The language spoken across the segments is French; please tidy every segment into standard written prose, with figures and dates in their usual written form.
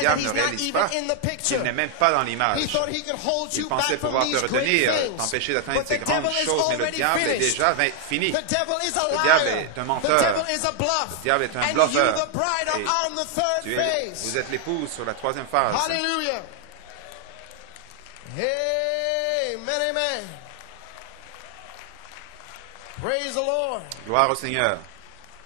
diable ne réalise pas qu'il n'est même pas dans l'image. Il pensait pouvoir te retenir, t'empêcher d'atteindre ces grandes choses, mais le diable est déjà fini. Le diable est un menteur. Le diable est un bluffeur. Et vous êtes l'épouse sur la troisième phase. Hallelujah. Amen, amen. Praise the Lord. Gloire au Seigneur.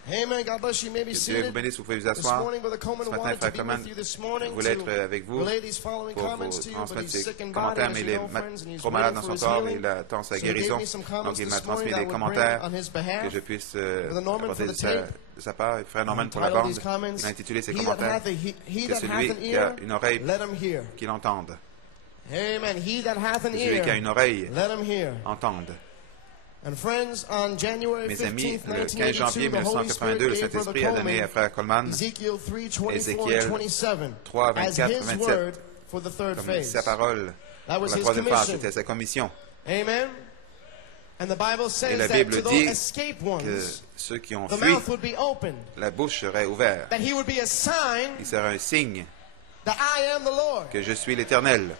Amen. God bless you. You may be Que Dieu vous seated. bénisse, vous pouvez vous This asseoir. morning, Brother Coleman Ce matin, wanted to Frère be Coleman with you this morning voulait être to avec vous relay these following pour comments vous to you, but transmettre he's ses sick in body, commentaires, as mais you il est know, friends, and he's trop malade waiting dans for son his corps et healing. il attend sa So he gave guérison. me some Donc comments il m'a this transmis morning that des I would commentaires bring on his que behalf. je puisse Brother Norman, apporter for the tape. de sa part. Et Frère Norman pour la Entitled bande, these comments, il a intitulé ses He that commentaires hath he que that celui hath an qui a ear, une oreille, let him hear. qu'il entende. Amen. He that hath an Que celui qui a ear, une oreille, let him hear. entende. And friends, on January Mes amis, 15th, le 15 janvier 1982, the Holy Spirit 1982, le gave Brother Saint-Esprit a donné à Coleman Frère Coleman Ezekiel 3:24 Ézéchiel and 27 3, as 24, his 27 word for the third comme phase. sa parole That pour was la his troisième phase. commission. C'était sa commission. Amen. And the Bible Et says la that Bible to those dit escaped que ones, ceux qui ont the fui, mouth would be opened, la bouche serait ouverte. that he would be a sign Il sera un signe that I am the Lord. que je suis l'Éternel.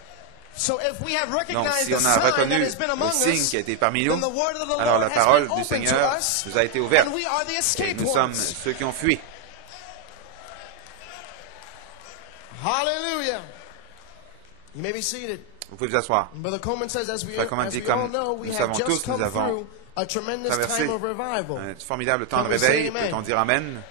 So if we have Donc, recognized si the on a sign that reconnu has been le among signe us, qui a été parmi nous, then the word of the alors Lord la has parole been du open to Seigneur us, nous a été ouverte. and we are the Et escaped nous sommes ones. ceux qui ont fui. Hallelujah. You may be seated. Vous pouvez vous asseoir. Brother Coleman says, as we Frère Coleman all dit, comme know, we nous have savons just tous, nous come avons through a tremendous traversé time of revival. un formidable temps de Can we say réveil. amen? Peut-on dire Amen?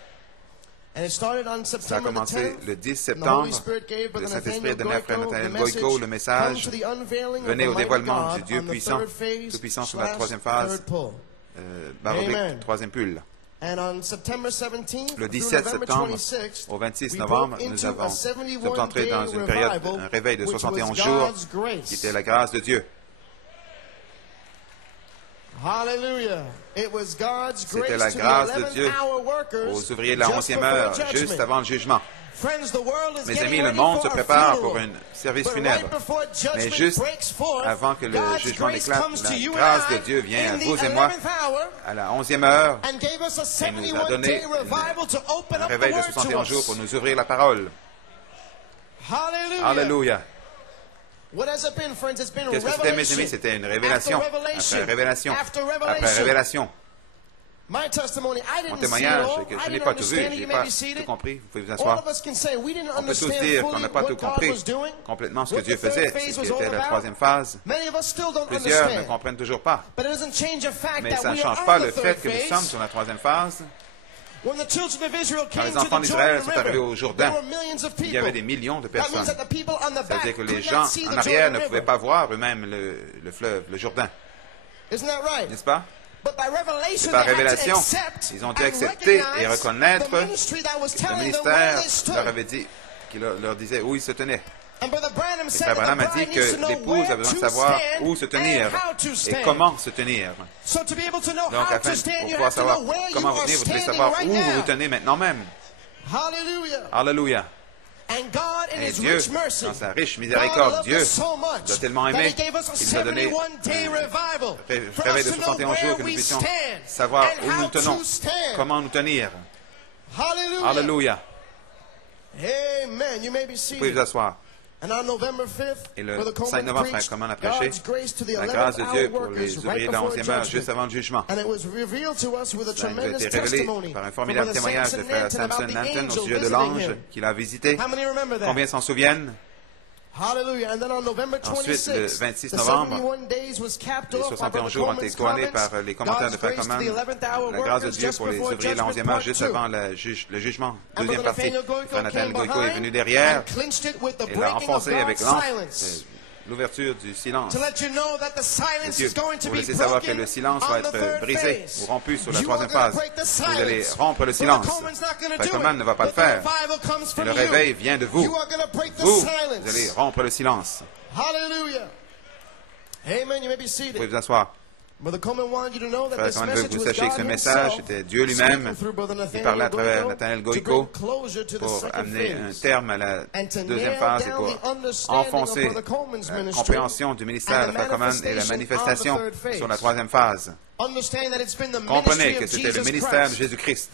And it started on Ça a September the commencé 10th. le 10 The Holy septembre. Spirit gave Le Brother Saint-Esprit a Nathaniel donné à Frère Goiko Nathanaël the Goiko message, le message. come to the unveiling of Venez the au mighty dévoilement God du Dieu on the puissant, third phase tout puissant sur la slash troisième phase, third pull. barre oblique, Amen. troisième pull. And on September 17th Le through 17 November septembre 26th, au 26 we novembre, broke nous into avons a sommes 71-day entrés dans une période, revival, un réveil de which was 71 jours, God's grace. qui était la grâce de Dieu. Hallelujah. It was God's grace C'était la to grâce the de Dieu 11th hour workers aux ouvriers de la just 11e before heure, judgment. juste avant le jugement. Friends, the world is Mes getting amis, le ready monde for se a prépare funeral. pour un service But funèbre. right before judgment Mais juste breaks forth, avant que le God's jugement grace éclate, comes to la you and grâce I de Dieu vient à in the vous et moi 11th hour à la 11e heure and gave us a et nous a donné 71-day revival to open un up the réveil de word to 71 jours pour us. nous ouvrir la parole. Hallelujah. Alléluia. What has it been, friends? It's been Qu'est-ce que c'était, mes amis? revelation. C'était une révélation. After revelation. Après révélation. After Après revelation. révélation. My testimony, I Mon didn't see it témoignage, all. c'est que I je n'ai didn't pas tout vu, understand it. je You n'ai may pas be seated. tout compris. Vous pouvez vous All asseoir. of us can say we didn't On peut tous understand dire qu'on fully n'a pas what tout God compris was doing. complètement ce que What Dieu the third faisait, phase ce was qui était all la about. troisième phase. Many of us still don't Plusieurs ne understand. comprennent toujours pas. But it doesn't change the fact Mais that ça ne we are change pas on the le third fait que nous phase. sommes sur la troisième phase. When the children of Israel Quand came les to enfants the d'Israël Jordan sont arrivés au River, Jourdain, there were millions of il y avait people. des millions de That means personnes. that the people on the back C'est-à-dire que les could gens not see en the arrière Jordan ne pouvaient River. pas voir eux-mêmes le fleuve, le Jourdain. Isn't that right? N'est-ce pas? But by revelation, C'est par they had to révélation. accept Ils ont dû and accepter et recognize reconnaître the ministry that was Le telling them where ministère they stood. leur avait dit, qui leur disait où ils se tenaient. And Brother Branham Et said Frère that Branham the a dit bride needs to que know l'épouse where a besoin de to savoir stand où se tenir and how to et stand. comment se tenir. So to be able to know Donc, how afin to de stand, you pouvoir have to savoir know where you comment vous are tenir, vous devez standing savoir right où vous vous now. tenez maintenant même. Hallelujah. Alléluia. And God in Et His Dieu, rich mercy, dans sa riche God miséricorde, loved Dieu us so much nous a tellement that aimés He gave us a qu'il nous a donné 71-day revival for réveil us de to know 71 jours where que nous we puissions stand savoir and où how nous tenons, to stand. comment nous tenir. Hallelujah. Alléluia. Amen. You may be Vous pouvez seated. vous asseoir. And on November 5th, Et le Brother 5 Coleman novembre, Frère preached Coleman a prêché God's grace to the la grâce 11th de hour Dieu pour les workers ouvriers right de la before 11e heure, juste judgment. avant le jugement. And it was revealed to us with a Ça nous a tremendous été révélé testimony par un from formidable Brother témoignage de Samson Frère Nanton Samson about the Nanton au angel sujet de visiting l'ange him. qu'il a visité. How many remember that? Combien s'en souviennent? Hallelujah. And then on November Ensuite, le 26th, 26 the novembre, 71 days was capped les off by 71 Brother jours ont été Coleman's couronnés comments. par les commentaires de God's Frère grace to Coleman. the 11th hour La grâce de workers Dieu just pour les before ouvriers de la judgment 11e heure, part juste 2. avant le jugement, And deuxième Brother partie. Nathaniel Goiko Frère Nathanaël came Goiko est behind venu derrière and clinched it with the et l'a breaking of enfoncé avec God's silence. l'ouverture du silence. To let you know that the silence Dieu, is going to pour be laisser savoir que broken le silence on va the être third brisé phase. ou rompu sur la You are troisième going to phase. break the Vous allez silence. rompre le Brother silence. Coleman's not going to Frère do Coleman it, ne va pas le but the faire. revival comes Et from le you. réveil vient de vous. You are going to break the Vous silence. allez rompre le silence. Hallelujah. Amen. You may be Vous seated. pouvez vous asseoir. Frère Coleman veut que vous sachiez que ce message était Dieu lui-même qui parlait à travers Nathaniel Goiko pour amener un terme à la deuxième phase et pour enfoncer la compréhension du ministère de Frère Coleman et la manifestation sur la troisième phase. Comprenez que c'était le ministère de Jésus-Christ.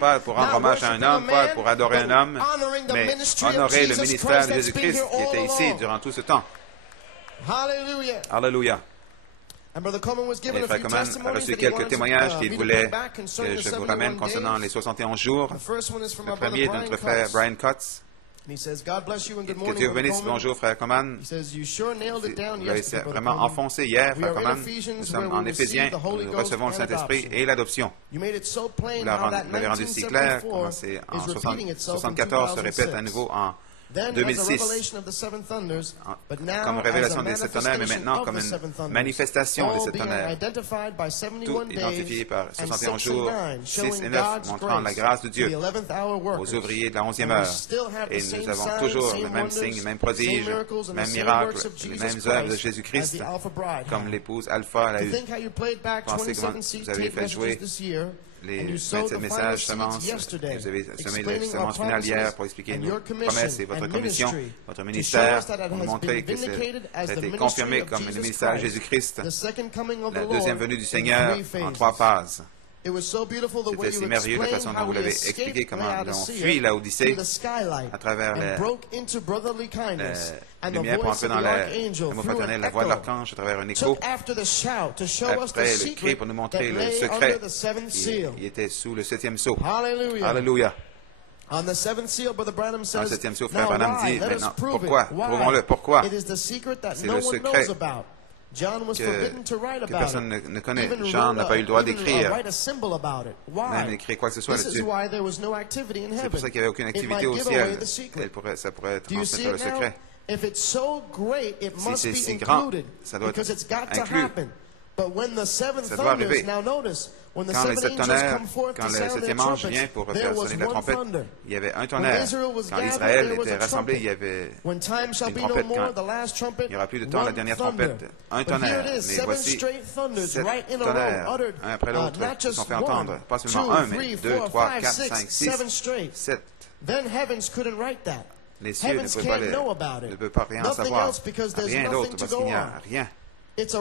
Pas pour rendre hommage à un homme, pas pour adorer un homme, mais honorer le ministère de Jésus-Christ qui était ici durant tout ce temps. Alléluia. Et Frère Coleman a reçu quelques témoignages qu'il voulait que je vous ramène concernant les 71 jours. Le premier de notre frère Brian Cutts. Que Dieu vous bénisse. Bonjour, Frère Coleman. Vous l'avez vraiment enfoncé hier, Frère Coleman. Nous sommes en Éphésiens, nous recevons le Saint-Esprit et l'adoption. Vous l'avez rendu si clair, commencé en 1974, se répète à nouveau en 2006, comme révélation des sept tonnerres, mais maintenant comme une manifestation des sept tonnerres. Tout identifié par 71 jours, 6 et 9, montrant la grâce de Dieu aux ouvriers de la 11e heure. Et nous avons toujours le même signe, le même prodige, le même miracle, les mêmes œuvres de Jésus-Christ, comme l'épouse Alpha l'a eu. Pensez comment vous avez fait jouer les 27 messages semences. Vous avez semé les semences finales hier pour expliquer nos promesses et votre commission, votre ministère, pour nous montrer que ça a été confirmé comme le ministère de Jésus-Christ, la deuxième venue du Seigneur en 3 phases. C'était si merveilleux la façon dont vous l'avez expliqué, comment nous avons fui la Odyssée à travers la lumière pour entrer dans l'amour fraternel, la voix de l'archange à travers un écho. Après le cri pour nous montrer le secret. Il était sous le 7e sceau. Alléluia. Dans le 7e sceau, Frère Branham dit maintenant, pourquoi? Prouvons-le. Pourquoi? C'est le secret que personne ne connaît. Jean n'a pas eu le droit d'écrire, même d'écrire quoi que ce soit là-dessus. C'est pour ça qu'il n'y avait aucune activité au ciel. Ça pourrait transmettre le secret. Si c'est si grand, ça doit être inclus. Ça doit arriver. Quand les 7 tonnerres, quand le 7e ange vient pour faire sonner la trompette, il y avait un tonnerre. Quand Israël était rassemblé, il y avait une trompette. Quand il n'y aura plus de temps, la dernière trompette, un tonnerre. Mais voici 7 tonnerres, un après l'autre, qui sont fait entendre. Pas seulement un, mais 2, 3, 4, 5, 6, 7. Les cieux ne peuvent pas rien en savoir, rien d'autre, parce qu'il n'y a rien. C'est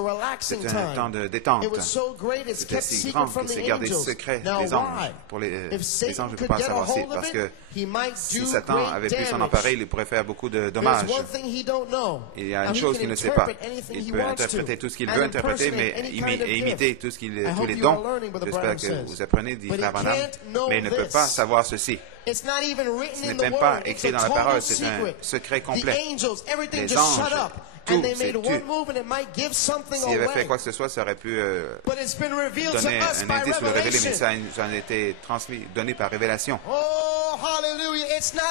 un temps de détente. C'était si grand que c'est gardé secret des anges. Pour les anges ne peuvent pas savoir si, parce que si Satan avait pu s'en emparer, il pourrait faire beaucoup de dommages. Il y a une chose qu'il ne sait pas. Il peut interpréter tout ce qu'il veut interpréter, mais imiter tous les dons. J'espère que vous apprenez, dit Frère Branham, mais il ne peut pas savoir ceci. Ce n'est même pas écrit dans la parole, c'est un secret complet. Les anges, tout s'est tu. S'il avait fait quoi que ce soit, ça aurait pu donner un indice ou le révéler, mais ça en a été transmis, donné par révélation.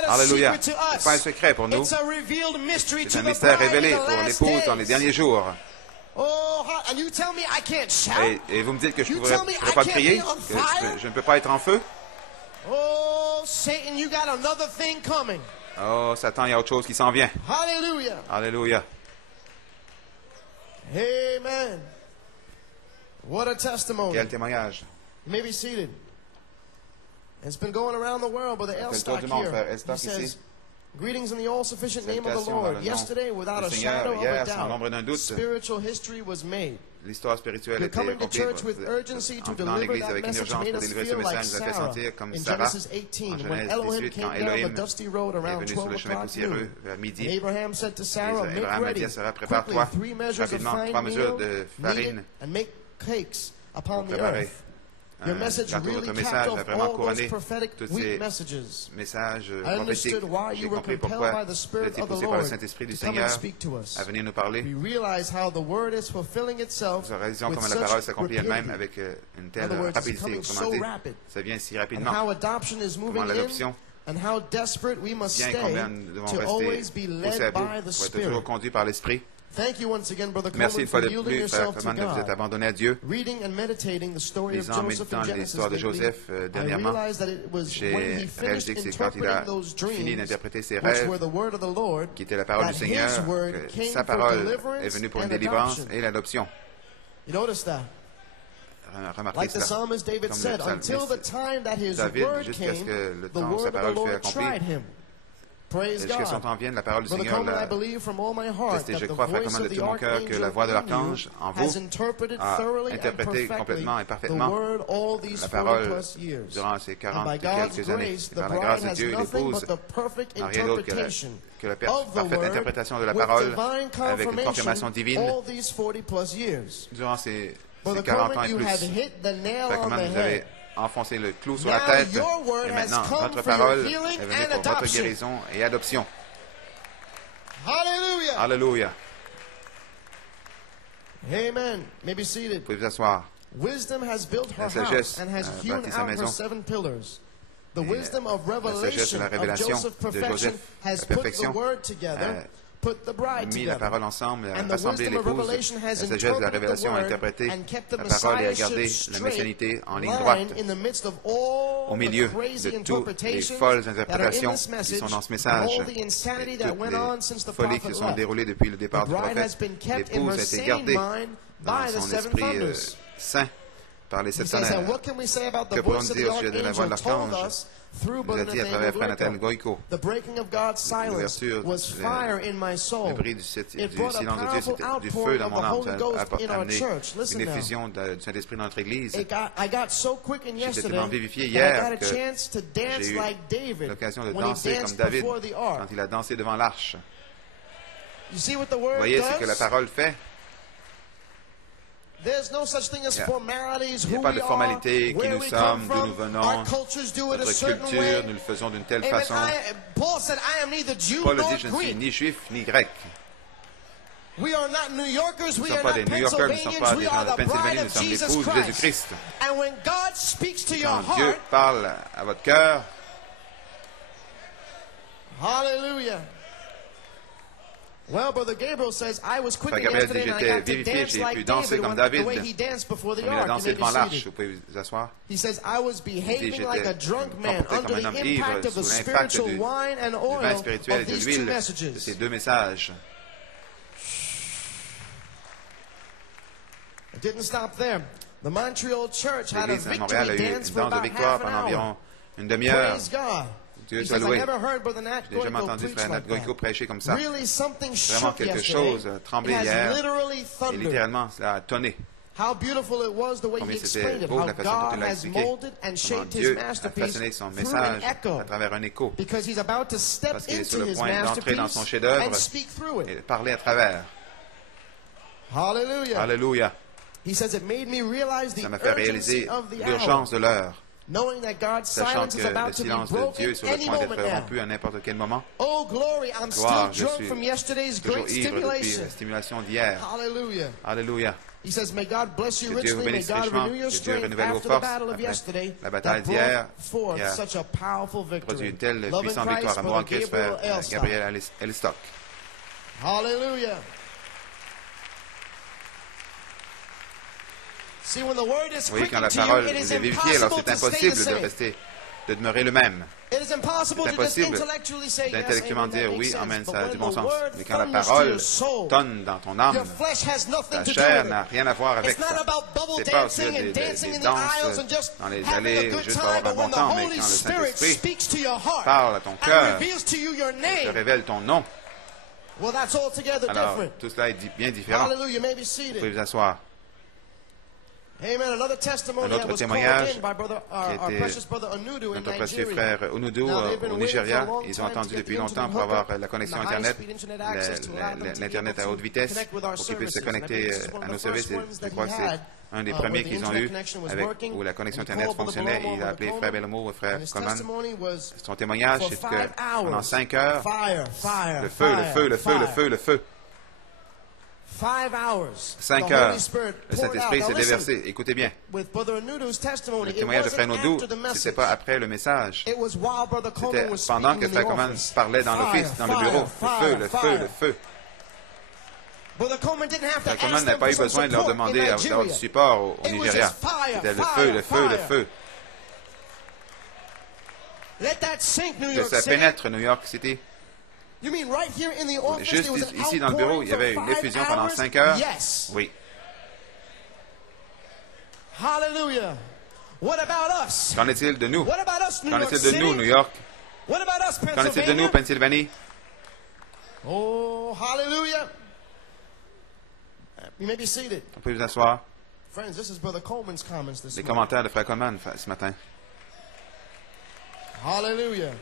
Alléluia. Ce n'est pas un secret pour nous. C'est un mystère révélé pour l'épouse dans les derniers jours. Et vous me dites que je ne pourrais pas crier, que je ne peux pas être en feu? Oh, Satan, il y a autre chose qui s'en vient. Alléluia. Amen. What a testimony. Quel témoignage. You may be seated. It's been going around the world, Brother Elstock here. He says, greetings in the all-sufficient name of the Lord. Yesterday, without a shadow of a doubt, spiritual history was made. L'histoire spirituelle était accomplie. En venant à l'Église avec une urgence pour délivrer ce message, nous a fait sentir comme Sarah en Genèse 18, quand Elohim est venu sur le chemin poussiéreux vers midi. Et Abraham a dit à Sarah, prépare-toi rapidement 3 mesures de farine pour préparer un gâteau. Votre message a vraiment couronné tous ces messages prophétiques. J'ai compris pourquoi vous êtes poussé par le Saint-Esprit du Seigneur à venir nous parler. Nous réalisons comment la parole s'accomplit elle-même avec une telle rapidité. Autrement dit, ça vient si rapidement. Comment l'adoption vient, combien nous devons rester poussés à bout pour être toujours conduits par l'Esprit. Merci une fois de plus, Frère Coleman, de vous être abandonné à Dieu. Lisant en méditant l'histoire de Joseph dernièrement, j'ai réalisé que c'est quand il a fini d'interpréter ses rêves, qui était la parole du Seigneur, que sa parole est venue pour une délivrance et l'adoption. Remarquez cela. Comme David, jusqu'à ce que le temps, sa parole fut accomplie, jusqu'à son temps vienne, la parole du Seigneur l'a testé. Je crois, frère, de tout mon cœur, que la voix de l'archange en vous a interprété complètement et parfaitement la parole durant ces 40 et quelques années. Et par la grâce de Dieu, l'épouse n'a rien d'autre que la parfaite interprétation de la parole avec une confirmation divine durant ces 40 ans et plus. Frère, comment vous avez enfoncer le clou sur la tête. Et maintenant, votre parole est venue pour votre guérison et adoption. Alléluia. Amen. Vous pouvez vous asseoir. La sagesse a bâti sa maison. La sagesse de la révélation de Joseph, la perfection, a mis la parole ensemble, a rassemblé l'épouse. La sagesse de la révélation a interprété la parole et a gardé la messianité en ligne droite au milieu de toutes les folles interprétations qui sont dans ce message et toutes les folies qui se sont déroulées depuis le départ du prophète. L'épouse a été gardée dans son esprit saint par les sept tonnerres. Que pourrons-nous dire au sujet de la voix de l'archange? Vous a dit à travers Frère Nathan Goyko, l'ouverture, le bris du silence de Dieu, c'était du feu dans mon âme. Ça a amené une effusion du Saint-Esprit dans notre Église. J'étais tellement vivifié hier que j'ai eu l'occasion de danser comme David quand il a dansé devant l'arche. Vous voyez ce que la parole fait? Il n'y a pas de formalité, qui nous sommes, d'où nous venons, notre culture, nous le faisons d'une telle façon. Paul a dit, je ne suis ni juif ni grec. Nous ne sommes pas des New Yorkers, nous ne sommes pas des gens de Pennsylvanie, nous sommes l'épouse de Jésus-Christ. Quand Dieu parle à votre cœur, Hallelujah. Well, Brother Gabriel says, I was quickened yesterday and I got to dance like David the way he danced before the ark. He says, I was behaving like a drunk man under the impact of the spiritual wine and oil of these two messages. It didn't stop there. The Montreal church had a victory dance for about half an hour. Praise God. Dieu soit loué. Je n'ai jamais entendu Frère Nat Goyko prêcher comme ça. Vraiment quelque chose a tremblé hier et littéralement ça a tonné. Combien c'était beau la façon dont il l'a expliqué. Comment Dieu a façonné son message à travers un écho. Parce qu'il est sur le point d'entrer dans son chef-d'œuvre et parler à travers. Alléluia. Ça m'a fait réaliser l'urgence de l'heure. Sachant que le silence de Dieu est sur le point d'être rompu à n'importe quel moment. Gloire, je suis toujours ivre depuis la stimulation d'hier. Alléluia. Que Dieu vous bénisse richement, que Dieu renouvelle vos forces. Après la bataille d'hier, il a produit une telle puissante victoire à moi en Christ, Frère Gabriel Elstock. Alléluia. Oui, quand la parole vous est vivifiée, alors c'est impossible de demeurer le même. C'est impossible d'intellectuellement dire oui, amen, ça a du bon sens. Mais quand la parole tonne dans ton âme, ta chair n'a rien à voir avec ça. C'est pas aussi des danses dans les allées juste pour avoir un bon temps, mais quand le Saint-Esprit parle à ton cœur, te révèle ton nom, alors tout cela est bien différent. Vous pouvez vous asseoir. Un autre témoignage qui était notre précieux frère Onudu au Nigeria. Ils ont attendu depuis longtemps pour avoir la connexion Internet, l'Internet à haute vitesse, pour qu'ils puissent se connecter à nos services. Je crois que c'est un des premiers qu'ils ont eu où la connexion Internet fonctionnait. Il a appelé frère Bellomo et frère Coleman. Son témoignage, c'est que pendant 5 heures, le feu, le feu, le feu, le feu, le feu. 5 heures, le Saint-Esprit s'est déversé. Écoutez bien. Le témoignage de Frère Onudu, ce n'était pas après le message. C'était pendant que Frère Coleman parlait dans l'office, dans le bureau. Le feu, le feu, le feu. Frère Coleman n'a pas eu besoin de leur demander d'avoir du support au Nigeria. C'était le feu, le feu, le feu. Que ça pénètre New York City. Juste ici dans le bureau, il y avait une effusion pendant 5 heures? Oui. Hallelujah. What about us? Qu'en est-il de nous? What about us, New Qu'en York est-il de nous, City? New York? What about us, Qu'en est-il de nous, Pennsylvanie? Oh, hallelujah. You may be seated. On peut vous asseoir. Friends, this is Brother Coleman's comments this Les morning. commentaires de Frère Coleman ce matin. Hallelujah.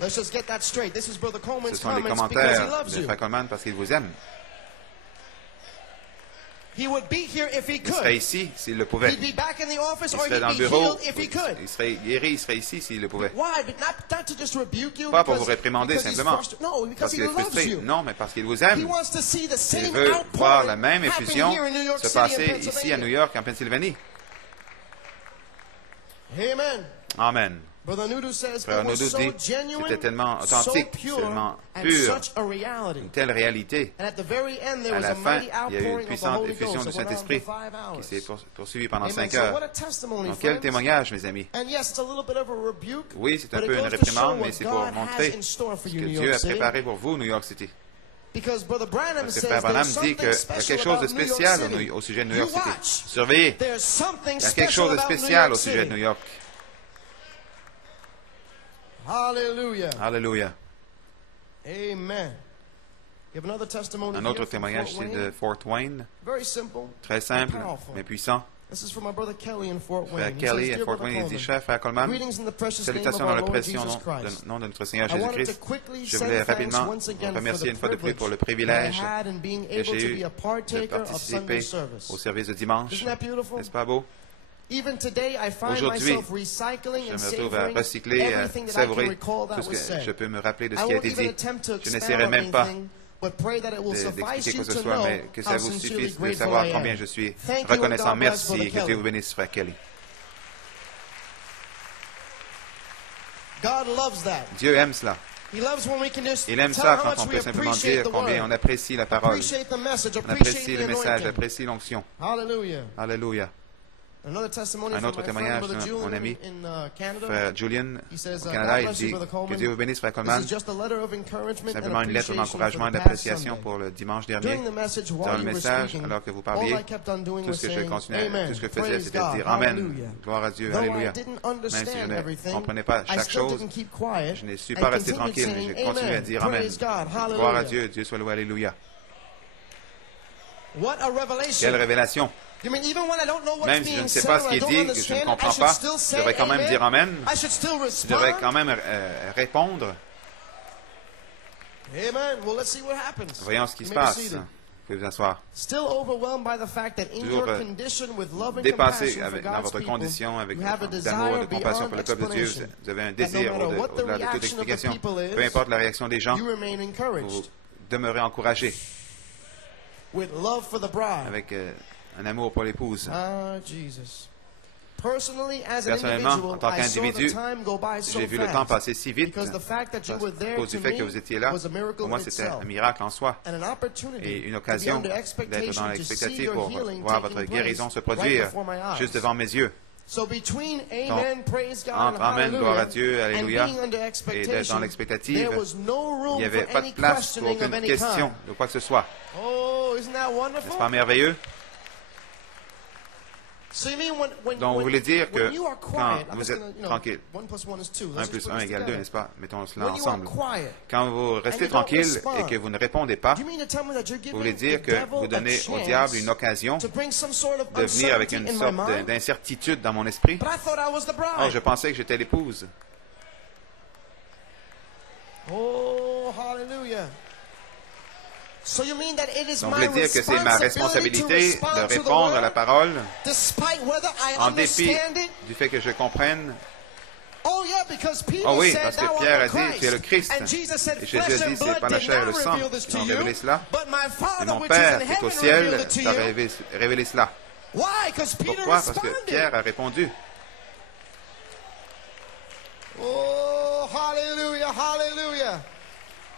Let's just get that straight. This is Brother Ce Coleman's sont les comments because he commentaires loves de you. Frère Coleman parce qu'il vous aime. He would be here if he Il serait could. ici s'il le pouvait. He'd be back in the office Il or serait he'd dans le be bureau. healed if he could. Il serait guéri, il serait ici s'il le pouvait. Why? But not to just rebuke you Pas pour vous because réprimander he's simplement. frustrated. No, because Parce he qu'il est loves frustré. you. Non, mais parce qu'il vous He aime. wants to see the Il same veut voir la outpouring même happen effusion here in New York se City and passer ici à Pennsylvania. New York, en Pennsylvanie. Amen. Amen. Brother Nudu says Frère it was Nudu so dit, genuine, c'était tellement so authentique, pure, tellement and pur, such a reality. une telle réalité. And at the very end, there À was la a fin, mighty il y a eu une outpouring of the puissante Holy effusion Ghost du that went on Saint-Esprit for 5 qui hours. s'est poursuivie pendant Amen. 5 So heures. what a testimony, Donc, quel friends. témoignage, mes amis. And yes, it's a little bit of a rebuke, Oui, c'est un but it peu une goes to show réprimande, mais what c'est pour God has montrer in store for ce you, que New Dieu York a City. préparé pour vous, New York City. Because Brother Branham Parce que says Frère Branham there's dit qu'il y something a special quelque chose de about New York spécial City. au sujet de New You York City. watch. Surveillez. There's something Il y a quelque special chose de about New spécial York au sujet de New City. York. Hallelujah. Alléluia. Amen. You have another testimony Un autre here from témoignage Fort ici Wayne. de Fort Wayne. Very simple. Très simple, powerful. mais puissant. This is from my brother Kelly in Fort Frère Wayne. He Kelly says, à Dear Fort Brother Wayne, il dit, Coleman, cher Frère Coleman, greetings in the precious name of salutations dans our le Lord précieux Jesus Christ. nom de notre Seigneur I wanted to Jésus-Christ. quickly Je send voulais thanks rapidement once again vous for remercier the une fois de plus privilege pour le that I privilège had in being que able j'ai to eu be a de partaker of Sunday participer service. au service de dimanche. Isn't that beautiful? N'est-ce pas beau? Even today, I find Aujourd'hui, myself recycling je and me retrouve à savoring recycler, à everything that I can savourer recall tout that ce was que je said. peux me rappeler de ce I qui a won't été even dit. attempt to Je expound n'essaierai on même pas anything, but pray that it will suffice d'expliquer you quoi que to ce soit, know mais que how ça vous sincerely suffise de grateful savoir I combien am. je suis Thank you and reconnaissant. God bless Merci, Brother que Dieu Kelly. vous bénisse, Frère Kelly. God loves that. Dieu aime cela. He loves when we can just Il aime tell ça how quand much on we peut simplement appreciate dire the combien word, on apprécie la parole, appreciate the message, on appreciate apprécie the le message, anointing. apprécie l'onction. Hallelujah. Alléluia. Another testimony Un from autre my friend, témoignage Brother de Julian mon ami, in Canada. Frère Julian, He says, au Canada, God il bless you, dit Brother Coleman. que Dieu vous bénisse, Frère This Coleman. is just a letter of encouragement Simplement and une lettre appreciation d'encouragement et for the past d'appréciation Sunday. pour le dimanche dernier. During the message, Dans while le you were message, speaking, alors que vous all parliez, I kept on doing tout was ce que je saying, continuais, Amen, tout ce que je faisais, praise c'était de God, dire Amen, hallelujah. gloire à Dieu, Though I Alléluia. didn't Même si je understand ne everything, comprenais pas I chaque still chose, didn't keep quiet je ne suis and pas resté continued tranquille, mais saying, j'ai continué à Amen, dire Amen. praise God, Gloire à hallelujah. Dieu, Dieu soit loué, Alléluia. What a revelation. Quelle révélation! You mean even when I don't know what's Même si je being ne sais said pas or ce I qui est don't dit, que je ne understand, I comprends should pas, still je say devrais quand même amen. dire Amen. I should still Je devrais quand respond. même répondre. Amen. Well, let's see what happens. Voyons ce qui You se may be passe. seated. Vous pouvez vous asseoir. Still overwhelmed by the fact that in Toujours your condition with love and dépassé compassion for dans God's votre people, condition avec you have a d'amour, desire de compassion beyond pour le peuple de Dieu. explanation. Vous avez un That no désir matter what the au-delà de toute reaction of the explication. people is, Peu importe la réaction des gens, you remain vous encouraged demeurez encouragé with love for the bride. avec un amour pour l'épouse. Ah, Jesus. Personally, as an Personnellement, individual, en tant I saw the qu'individu, time go by so j'ai vu le temps fast passer si vite because the fact that you were à there cause to du fait me que vous étiez là. was a miracle Pour moi, in c'était itself. un miracle en soi And an opportunity et une to be occasion under d'être expectation dans to see l'expectative your pour healing voir taking votre place guérison se right produire before my eyes. juste devant mes yeux. So between amen, praise God, Entre Amen, gloire à Dieu, and Alléluia, being under et d'être dans expectation, l'expectative, there was no il room n'y avait for pas de any place pour questioning of aucune any question kind. de quoi que ce soit. Oh, isn't that N'est-ce wonderful? pas merveilleux? So you mean when Donc, vous voulez dire que you are quand quiet, I'm vous just êtes gonna, you know, tranquille, 1 plus 1 is 2. 1 Let's plus just 1 put this égale 2, together. n'est-ce pas? Mettons cela When you are ensemble. quiet, Quand vous and restez you don't tranquille respond, et que vous ne répondez pas, do you mean to tell me that you're vous voulez giving dire the que devil vous a donnez au chance diable une occasion to bring some sort of de venir avec uncertainty une in my sorte mind? d'incertitude dans mon esprit? But I thought I was the Oh, bride. je pensais que j'étais l'épouse. Oh, hallelujah. So you mean that it is Donc, vous my voulez dire que c'est ma responsibility to responsabilité respond de to the répondre à la word, parole despite whether I en dépit understand it? du fait que je comprenne. Oh yeah, because Peter Oh oui, said, parce Thou que Pierre a art the dit, tu es le Christ. And Jesus said, Et Jésus Flesh a and dit, c'est blood pas la did chair et not le sang reveal this qui to ont you, révélé cela, but my et Father mon which is in Père qui est heaven au ciel revealed it to t'a you. révélé cela. Why? Because Peter Pourquoi? Parce que responded. Pierre a répondu. Oh, hallelujah, hallelujah.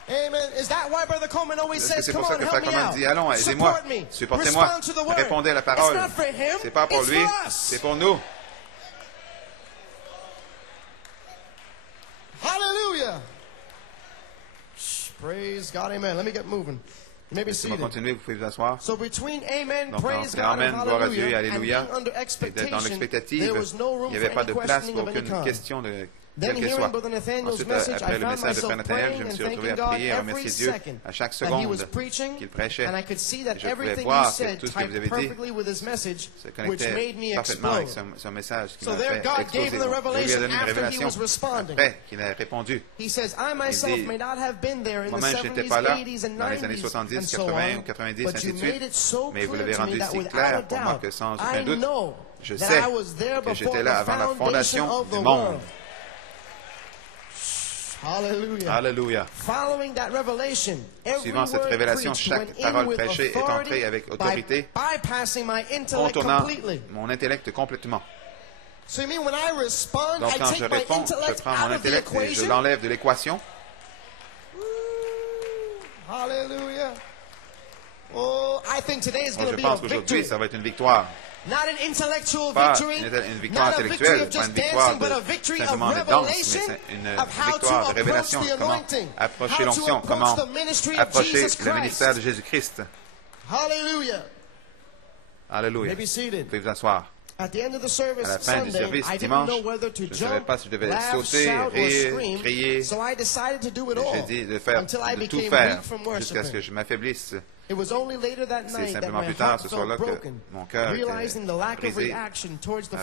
Amen. Is that why Brother Coleman always Est-ce que says, c'est come pour ça on, que help Frère me Coleman out. dit, allons, aidez-moi, Support me. supportez-moi, Respond to the word. répondez à la It's parole. not for him. C'est pas pour It's lui, for us. c'est pour nous. Hallelujah. Shh, praise God. Amen. Let me get moving. Si vous continuez, vous pouvez vous asseoir. Donc, entre Amen, gloire à Dieu et Alléluia, et d'être dans l'expectative, il n'y avait pas de place pour aucune question de quelle qu'elle soit. Ensuite, après le message de Frère Nathanaël, je me suis retrouvé à prier et à remercier Dieu à chaque seconde qu'il prêchait. Et je pouvais voir que tout ce que vous avez dit se connectait parfaitement avec son message qui m'a fait exploser. Dieu lui a donné une révélation après qu'il a répondu. Il dit, moi-même, je n'étais pas là dans les années 70, 80 ou 90, ainsi de suite, mais vous l'avez rendu si clair pour moi que sans aucun doute, je sais que j'étais là avant la fondation du monde. Alléluia. Suivant cette révélation, chaque parole prêchée est entrée avec autorité, contournant mon intellect complètement. Donc quand je réponds, je prends mon intellect et je l'enlève de l'équation. Alléluia. Je pense qu'aujourd'hui, ça va être une victoire. Pas une victoire intellectuelle, pas une victoire simplement de danse, mais c'est une victoire de révélation. Comment approcher l'onction, comment approcher le ministère de Jésus-Christ. Alléluia. Vous pouvez vous asseoir. À la fin du service dimanche, je ne savais pas si je devais sauter, rire, crier. J'ai dit de tout faire jusqu'à ce que je m'affaiblisse. C'est simplement plus tard ce soir-là que mon cœur était brisé à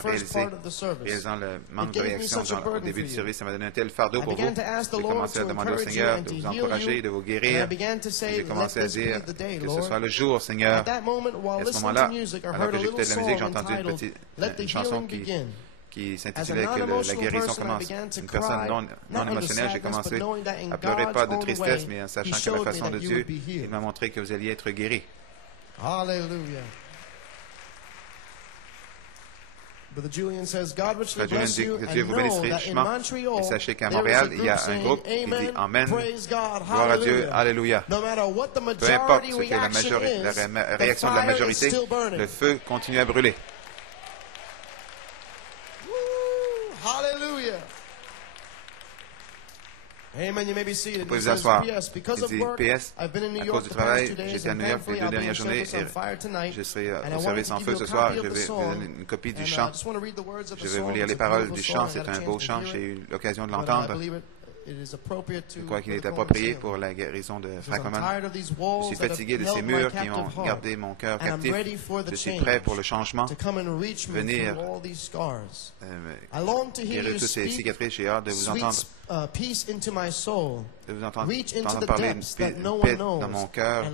réalisant le manque de réaction au début du service. Ça m'a donné un tel fardeau pour vous. J'ai commencé à demander au Seigneur de vous encourager, de vous guérir. J'ai commencé à dire que ce soit le jour, Seigneur. Et à ce moment-là, alors que j'écoutais de la musique, j'ai entendu une chanson qui s'intitulait que la guérison commence. Une personne non émotionnelle, j'ai commencé à pleurer pas de tristesse, mais en sachant que la façon de Dieu, il m'a montré que vous alliez être guéri. Alléluia. Frère Julien dit que Dieu vous bénisse richement. Et sachez qu'à Montréal, il y a un groupe qui dit Amen, gloire à Dieu, Alléluia. Peu importe ce qu'est la réaction de la majorité, le feu continue à brûler. Hallelujah. Amen. You may be seated. Vous pouvez vous asseoir. Il dit PS, à cause du travail, j'étais à New York les 2 dernières journées et je serai au service en feu ce soir. Je vais vous donner une copie du chant. Je vais vous lire les paroles du chant. C'est un beau chant. J'ai eu l'occasion de l'entendre. Je crois qu'il est approprié pour la guérison de Frère Coleman. Je suis fatigué de ces murs qui ont gardé mon cœur captif. Je suis prêt pour le changement. Venir guérir toutes ces cicatrices. J'ai hâte de vous entendre. De vous entendre parler d'une paix dans mon cœur,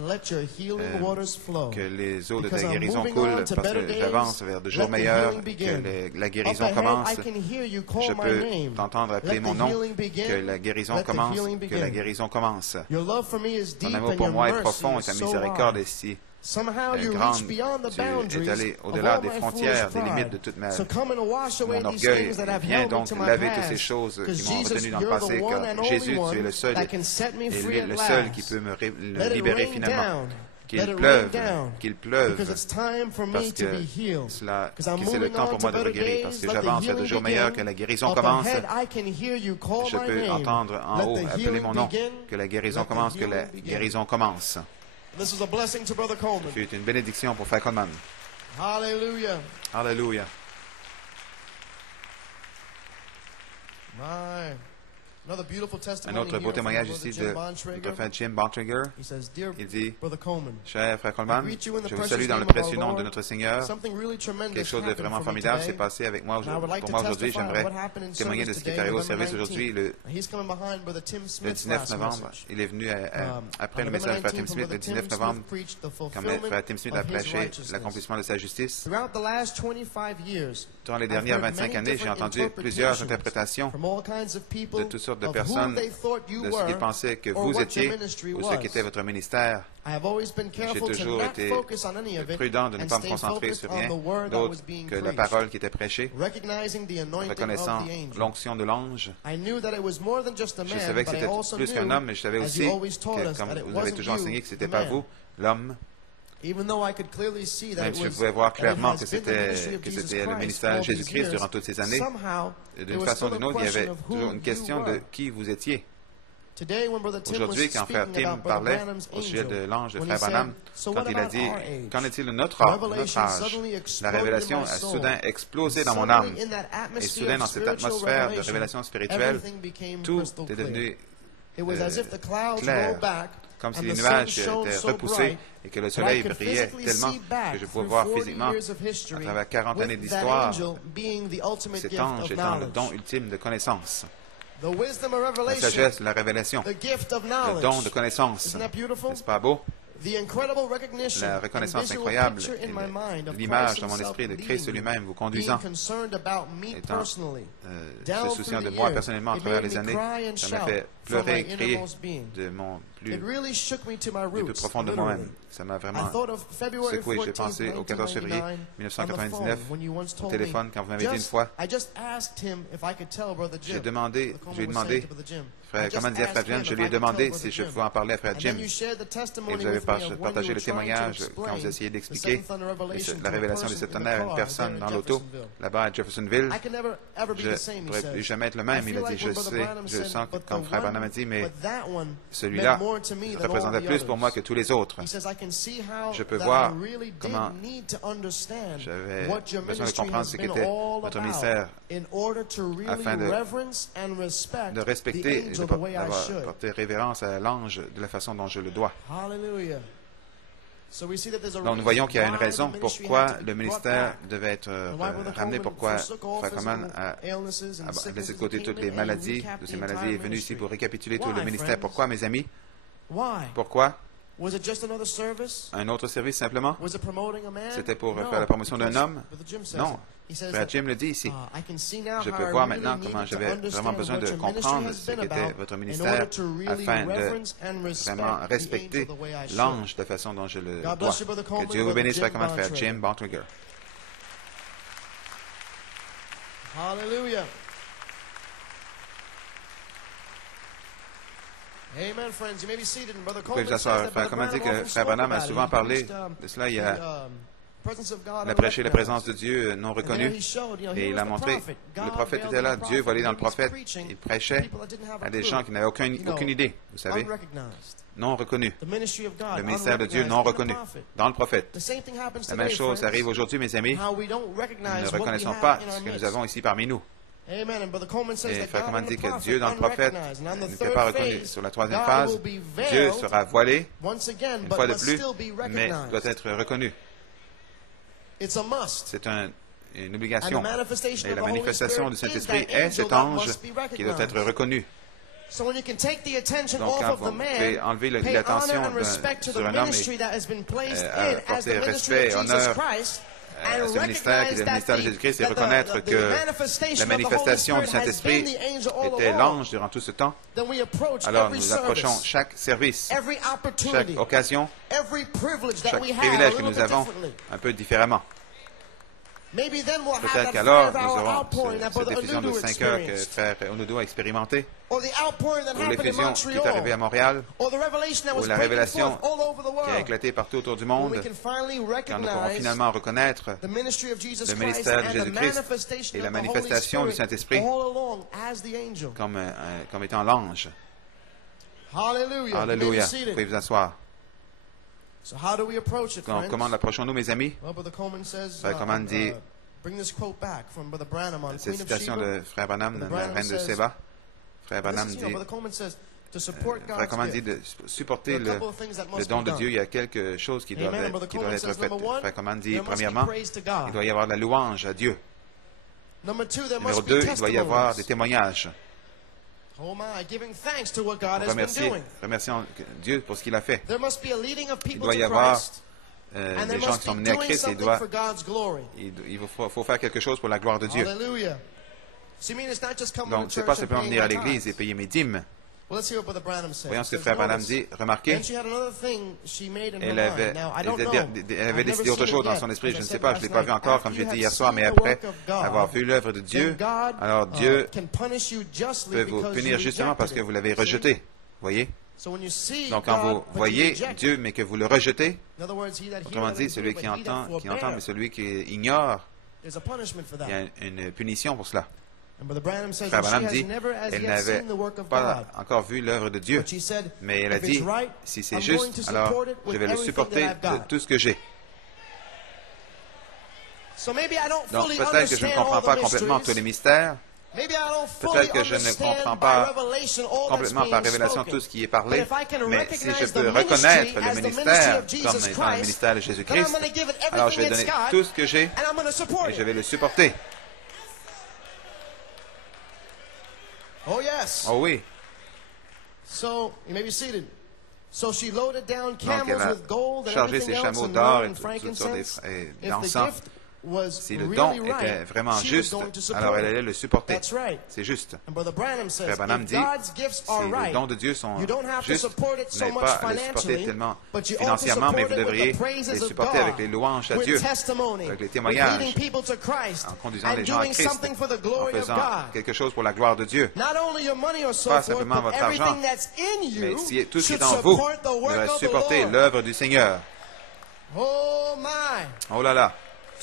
que les eaux de ta guérison coulent parce que j'avance vers de jours meilleurs, que la guérison commence. Je peux t'entendre appeler mon nom, que la guérison commence, que la guérison commence. Ton amour pour moi est profond et ta miséricorde est si grande. Tu es allé au-delà des frontières, des limites de toute mon orgueil. Viens donc laver toutes ces choses qui m'ont retenu dans le passé, car Jésus, tu es le seul et le seul qui peut me libérer finalement. Qu'il pleuve, parce que c'est le temps pour moi de me guérir, parce que j'avance vers de jours meilleurs, que la guérison commence. Je peux entendre en haut appeler mon nom, que la guérison commence, que la guérison commence. C'est une bénédiction pour Frère Coleman. Hallelujah. Alléluia. Un autre beau témoignage ici de Frère Jim Bontrager. Il dit, cher Frère Coleman, je vous salue dans le précieux nom de notre Seigneur. Quelque chose de vraiment formidable s'est passé avec moi pour moi aujourd'hui. J'aimerais témoigner de ce qui est arrivé au service aujourd'hui. Le 19 novembre, il est venu après le message de Frère Tim Smith, le 19 novembre, quand Frère Tim Smith a prêché l'accomplissement de sa justice. Durant les dernières 25 années, j'ai entendu plusieurs interprétations de toutes sortes de personnes, de ce qu'ils pensaient que vous étiez ou ce qu'était votre ministère. J'ai toujours été prudent de ne pas me concentrer sur rien d'autre que la parole qui était prêchée, reconnaissant l'onction de l'ange. Je savais que c'était plus qu'un homme, mais je savais aussi que, comme vous avez toujours enseigné, que ce n'était pas vous, l'homme. Même si je pouvais voir clairement que c'était le ministère de Jésus-Christ durant toutes ces années, d'une façon ou d'une autre, il y avait toujours une question de qui vous étiez. Aujourd'hui, quand Frère Tim parlait au sujet de l'ange de Frère Branham, quand il a dit « Qu'en est-il de notre âge? La révélation a soudain explosé dans mon âme. Et soudain, dans cette atmosphère de révélation spirituelle, tout est devenu clair, comme si les nuages étaient repoussés et que le soleil brillait tellement que je pouvais voir physiquement, à travers 40 années d'histoire, cet ange étant le don ultime de connaissance. La sagesse, la révélation, le don de connaissance. N'est-ce pas beau? La reconnaissance incroyable, l'image dans mon esprit de Christ lui-même vous conduisant, étant se souciant de moi personnellement à travers les années, ça m'a fait pleurer et crier de mon plus profond de moi-même. Ça m'a vraiment secoué. J'ai pensé au 14 février 1999, au téléphone, quand vous m'avez dit une fois, je lui ai demandé, Frère, comment dire Frère Jim, je lui ai demandé si je pouvais en parler à Frère Jim. Et vous avez partagé le témoignage quand vous essayez d'expliquer la révélation de cet tonnerre à une personne dans l'auto, là-bas à Jeffersonville. Je ne pourrais plus jamais être le même. Il a dit, je sais, je sens, comme Frère Branham a dit, mais celui-là représentait plus pour moi que tous les autres. Je peux voir comment j'avais besoin de comprendre ce qu'était votre ministère afin de respecter et de porter révérence à l'ange de la façon dont je le dois. Donc nous voyons qu'il y a une raison pourquoi le ministère devait être ramené, pourquoi Frère Coleman a laissé de côté toutes les maladies, toutes ces maladies, est venu ici pour récapituler tout le ministère. Pourquoi, mes amis? Pourquoi? Un autre service simplement? C'était pour faire la promotion d'un homme? Non. Frère Jim le dit ici. Je peux voir maintenant comment j'avais vraiment besoin de comprendre ce qu'était votre ministère afin de vraiment respecter l'ange de la façon dont je le dois. Que Dieu vous bénisse, Frère Coleman, Frère Jim Bontrager. Hallelujah. Amen, friends. You may be seated. Brother Coleman says that Brother Branham dit que Frère Branham a souvent parlé de cela. Il a prêché la présence de Dieu non reconnue. Et il a montré que le prophète était là. Dieu volait dans le prophète. Il prêchait à des gens qui n'avaient aucune idée, vous savez, non reconnus. Le ministère de Dieu non reconnu dans le prophète. La même chose arrive aujourd'hui, mes amis. Nous ne reconnaissons pas ce que nous avons ici parmi nous. Et Frère Coleman dit que Dieu dans le prophète n'était pas reconnu. Sur la troisième phase, Dieu sera voilé une fois de plus, mais doit être reconnu. C'est une obligation. Et la manifestation du Saint-Esprit est cet ange qui doit être reconnu. Donc, quand vous pouvez enlever l'attention sur un homme et apporter respect et honneur à ce ministère qui est le ministère de Jésus-Christ et reconnaître que la manifestation du Saint-Esprit était l'ange durant tout ce temps, alors nous approchons chaque service, chaque occasion, chaque privilège que nous avons un peu différemment. Peut-être qu'alors nous aurons cette effusion de 5 heures que Frère Onodo a expérimenté, ou l'effusion qui est arrivée à Montréal, ou la révélation qui a éclaté partout autour du monde, quand nous pourrons finalement reconnaître le ministère de Jésus-Christ et la manifestation du Saint-Esprit comme étant l'ange. Alléluia. Vous pouvez vous asseoir. Donc, comment l'approchons-nous, mes amis? Frère Coleman dit, cette citation de Frère Branham, de la reine de Séba, Frère Branham dit, Frère Coleman dit de supporter le don de Dieu. Il y a quelque chose qui doit être fait. Frère Coleman dit, premièrement, il doit y avoir de la louange à Dieu. Numéro 2, il doit y avoir des témoignages. Remercions Dieu pour ce qu'il a fait. Il doit y avoir des gens qui sont menés à Christ et il faut faire quelque chose pour la gloire de Dieu. Donc, ce n'est pas simplement venir à l'église et payer mes dîmes. Voyons ce que Frère Branham dit. Remarquez, elle avait décidé autre chose dans son esprit. Je ne sais pas, je ne l'ai pas vu encore, comme j'ai dit hier soir, mais après avoir vu l'œuvre de Dieu, alors Dieu peut vous punir justement parce que vous l'avez rejeté. Voyez? Donc, quand vous voyez Dieu, mais que vous le rejetez, autrement dit, celui qui entend, mais celui qui ignore, il y a une punition pour cela. Frère Branham dit, elle n'avait pas encore vu l'œuvre de Dieu, mais elle a dit, si c'est juste, alors je vais le supporter de tout ce que j'ai. Donc peut-être que je ne comprends pas complètement tous les mystères, peut-être que je ne comprends pas complètement par révélation tout ce qui est parlé, mais si je peux reconnaître le ministère comme étant le ministère de Jésus-Christ, alors je vais donner tout ce que j'ai et je vais le supporter. Oh oui. Donc elle a chargé ses chameaux d'or et toutes sortes d'encens. Si le don était vraiment juste, alors elle allait le supporter. C'est juste. Frère Branham dit, si les dons de Dieu sont justes, vous n'avez pas à les supporter tellement financièrement, mais vous devriez les supporter avec les louanges à Dieu, avec les témoignages, en conduisant les gens à Christ, en faisant quelque chose pour la gloire de Dieu. Pas simplement votre argent, mais si tout ce qui est en vous devrait supporter l'œuvre du Seigneur. Oh là là!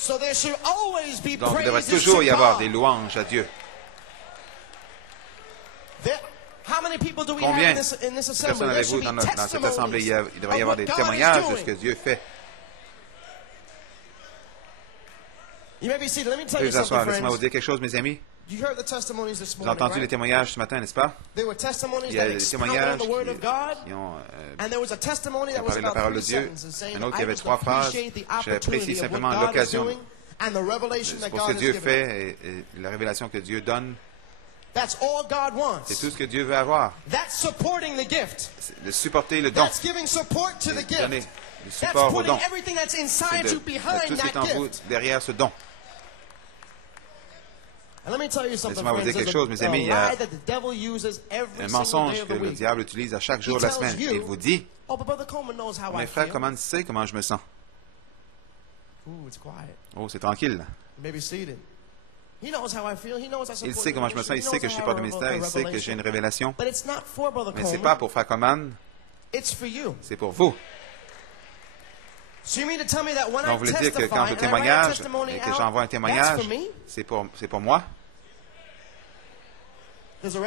Donc, il devrait toujours y avoir des louanges à Dieu. Combien de personnes avez-vous dans cette assemblée? Il devrait y avoir des témoignages de ce que Dieu fait. Vous pouvez vous asseoir. Laissez-moi vous dire quelque chose, mes amis. Vous avez entendu les témoignages ce matin, n'est-ce pas? Il y a des témoignages qui ont parlé de la parole de Dieu. Un autre qui avait 3 phrases. J'apprécie simplement l'occasion pour ce que Dieu fait et la révélation que Dieu donne. C'est tout ce que Dieu veut avoir. C'est de supporter le don. De donner le support au don. C'est de tout ce qui est en vous derrière ce don. Laissez-moi vous dire quelque chose, mes amis. Il y a un mensonge que le diable utilise à chaque jour de la semaine. Il vous dit, mes frères, comment tu sais comment je me sens? Oh, c'est tranquille. Il sait comment je me sens, il sait que je suis pas de ministère, il sait que j'ai une révélation. Mais ce n'est pas pour Frère Coleman, c'est pour vous. Donc, vous voulez dire que quand je témoignage et que j'envoie un témoignage, c'est pour moi? Il y a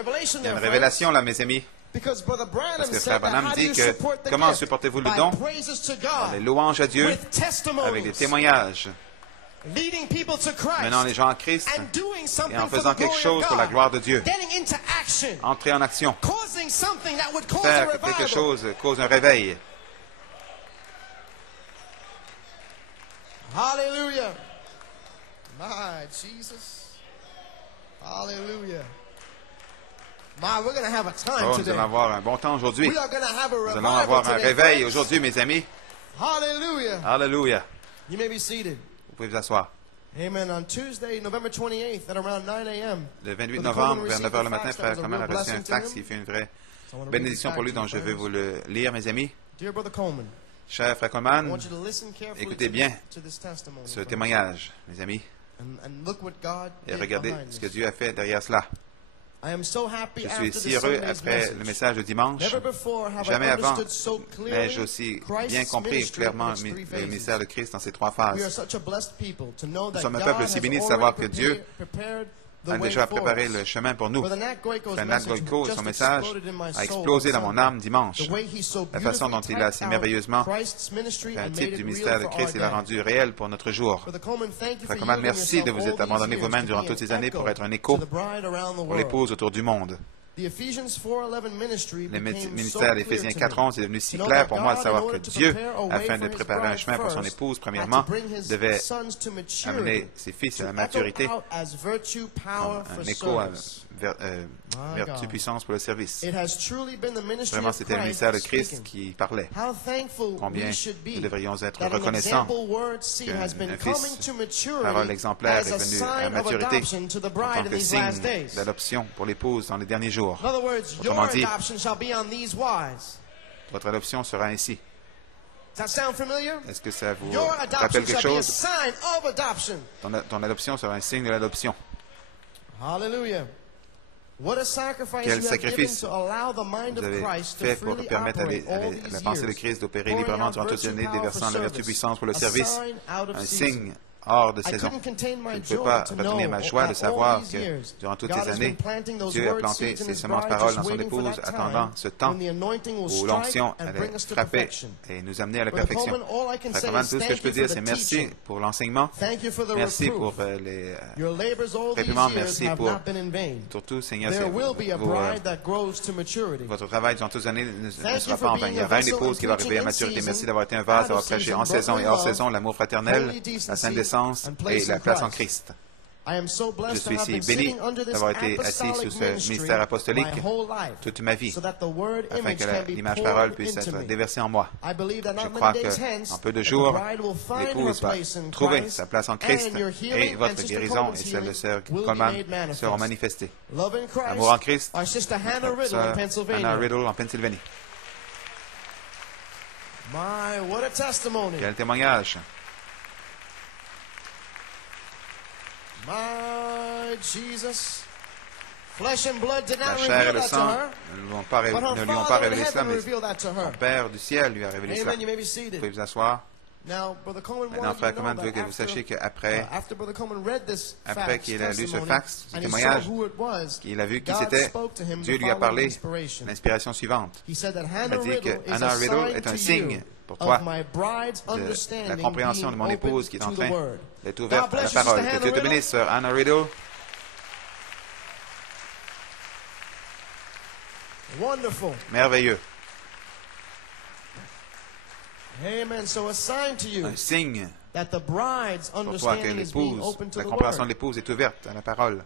une révélation là, mes amis. Parce que Frère Branham dit que comment supportez-vous le don? Par les louanges à Dieu, avec des témoignages, menant les gens à Christ et en faisant quelque chose pour la gloire de Dieu. Entrer en action. Faire quelque chose cause un réveil. Hallelujah. My Jesus. Hallelujah. Oh, nous allons avoir un bon temps aujourd'hui. Nous allons avoir un réveil aujourd'hui, mes amis. Alléluia. Vous pouvez vous asseoir. Amen. On Tuesday, November 28th, at around 9 a.m. Le 28 novembre, vers 9 h le matin, Frère Coleman a reçu un fax qui fait une vraie bénédiction pour lui, donc je vais vous le lire, mes amis. Cher Frère Coleman, écoutez bien ce témoignage, mes amis, et regardez ce que Dieu a fait derrière cela. Je suis si heureux après le message de dimanche. Jamais avant n'ai-je aussi bien compris clairement le mystère de Christ dans ces 3 phases. Nous sommes un peuple si béni de savoir que Dieu a déjà préparé le chemin pour nous. Frère Nat Goyko, son message a explosé dans mon âme dimanche. La façon dont il a si merveilleusement un type du mystère de Christ, il a rendu réel pour notre jour. Frère Coleman, merci de vous être abandonné vous-même durant toutes ces années pour être un écho pour l'épouse autour du monde. Le ministère d'Éphésiens 4:11 est devenu si clair pour moi de savoir que Dieu, afin de préparer un chemin pour son épouse, premièrement, devait amener ses fils à la maturité, un écho à vertu, puissance pour le service. Vraiment, c'était le ministère de Christ qui parlait. Combien nous devrions être reconnaissants qu'un fils, parole exemplaire, est venu à la maturité en tant que signe d'adoption pour l'épouse dans les derniers jours. Autrement dit, votre adoption sera ainsi. Est-ce que ça vous rappelle quelque chose? Ton adoption sera un signe de l'adoption. Quel sacrifice vous avez fait pour permettre à la pensée de Christ d'opérer librement durant toutes les années, déversant la vertu puissance pour le service, un signe hors de saison. Je ne peux pas retenir ma joie de savoir que durant toutes ces années, Dieu a planté ces semences paroles dans son épouse, attendant ce temps où l'onction allait frapper et nous amener à la perfection. Frère Coman, tout ce que je peux dire, c'est merci pour l'enseignement, merci pour les réprimandes, merci pour tout, Seigneur. Votre travail durant toutes les années ne sera pas en vain. Il y aura une épouse qui va arriver à maturité. Merci d'avoir été un vase, d'avoir prêché en saison et hors saison l'amour fraternel, la sainte décence et la place en Christ. Je suis ici béni d'avoir été assis sous ce ministère apostolique toute ma vie, afin que l'image parole puisse être déversée en moi. Je crois qu'en peu de jours, l'épouse va trouver sa place en Christ et votre guérison et celle de Sœur Coleman seront manifestées. Amour en Christ, Sœur Anna Riddle en Pennsylvanie. Quel témoignage! My Jesus. Flesh and blood did La not chair et reveal le that to sang her, ne lui ont pas révélé cela, mais son Père du ciel lui a révélé cela. Amen. You may be Vous seated. pouvez vous asseoir. Now, Brother Coleman Maintenant, wanted you Frère to know Coman veut that que vous sachiez qu'après after Brother Coleman read this qu'il a lu ce testimony, fax, ce and he témoignage, saw who it was, qu'il a vu qui God c'était, spoke to him Dieu the lui a following parlé inspiration. l'inspiration suivante. He said that Il Hannah a dit Riddle que is Anna a Riddle sign est un to signe you pour toi of my bride's de la understanding compréhension de mon being épouse open qui est en to the train word. d'être ouverte God à la bless you, parole. Sister Que Dieu te Hannah bénisse, Sœur Anna Riddle. Wonderful. Merveilleux. Amen. So a sign to you Un signe that the bride's pour toi que understanding is being l'épouse, open to la the compréhension de word. l'épouse est ouverte à la parole.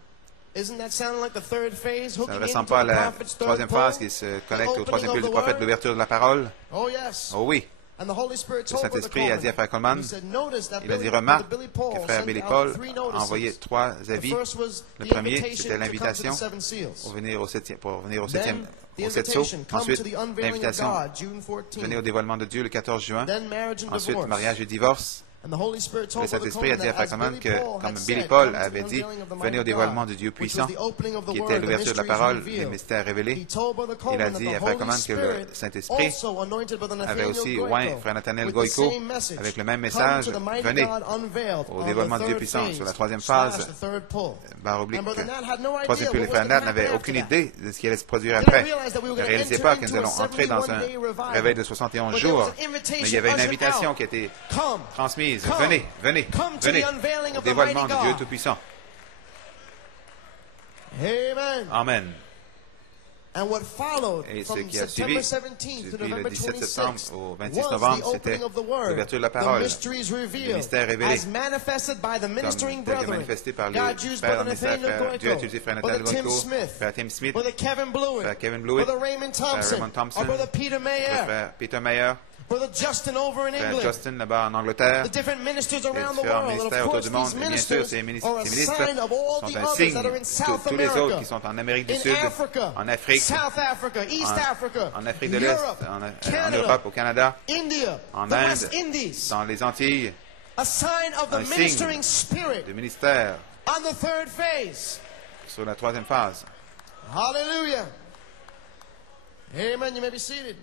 Isn't that sounding like the third phase, Ça ne hooking ressemble into pas à the la prophet's third troisième pull? phase qui se connecte au opening troisième of pile du the prophète, word? l'ouverture de la parole. Oh yes. Oh oui. And the Holy Spirit Le told Brother Saint-Esprit a dit à Frère Coleman, he said, notice that il a dit, Brother remarque Billy que Paul Frère sent Billy out Paul 3 a notices. envoyé 3 The avis. first was Le the premier, invitation c'était to come to l'invitation the seven seals. pour venir au septième Then the au sept sceaux. invitation, come Ensuite, to the unveiling of l'invitation, God, June 14th. venez au dévoilement de Dieu le 14 juin. Then marriage and Ensuite, divorce. mariage et divorce. And the Holy Spirit Le told Brother Saint-Esprit a Coleman dit à that Frère as Coleman Billy que, Paul comme had Billy said, Paul come to the avait dit, unveiling of the venez mighty au dévoilement God, du Dieu which was puissant, the opening of the qui word, était the l'ouverture de la mysteries parole, les revealed. mystères révélés. He told Brother Il Coleman a that dit à the Frère Holy Coleman que le Spirit Saint-Esprit also anointed Brother avait Nathaniel aussi Goico oint Frère Nathanaël with the Goico same message. avec le même Come message. to the mighty Venez God unveiled au on dévoilement the du Dieu third puissant phase, sur la troisième slash phase, the third pull. barre oblique, And Brother Nat had no idea troisième pile. what Et was Frère going Nat to n'avait happen aucune after that. idée de ce qui allait se produire Didn't après. realize that we were Ne going to réalisait enter pas que nous into a allons entrer dans un 71-day revival. réveil de 71 But there was jours. an Mais invitation il y avait une ushered invitation out. qui a été Come, transmise. come, Venez, venez, come to venez the unveiling au of the dévoilement mighty du Dieu God. Tout-Puissant. Amen. Amen. And what followed Et ce from qui a September suivi, 17th to depuis le November 17 septembre 26th au 26 was novembre, the c'était opening of the word, l'ouverture de la the parole, mysteries le revealed, mystère révélé, as manifested by the ministering tel que brethren. manifesté par les God used frères Brother mystères, Nathaniel Dieu a Goico, utilisé Frère Brother Nathanaël Tim Goico, Smith, Frère Tim Smith, Brother Kevin Blewett, Frère Kevin Blewett, Brother Raymond Frère Thompson, Raymond Thompson, or Brother Peter le Mayer, Frère Peter Mayer, Brother Justin over in Frère England, Justin là-bas en Angleterre, the different ministers les around the différents world. And ministères of autour course, du monde. these Et bien sûr, ministers ces are a ministres sign of all sont the un others signe that are in de South tous les autres America, qui sont en Amérique du in Sud, Africa, en Afrique, South Africa, East Africa, en Afrique de l'Est, Europe, en Canada, Europe, au Canada, India, en the Inde, West Indies. dans les Antilles, A sign of the un signe ministering spirit du ministère on the third phase. sur la troisième phase. Hallelujah. Amen. You may be seated.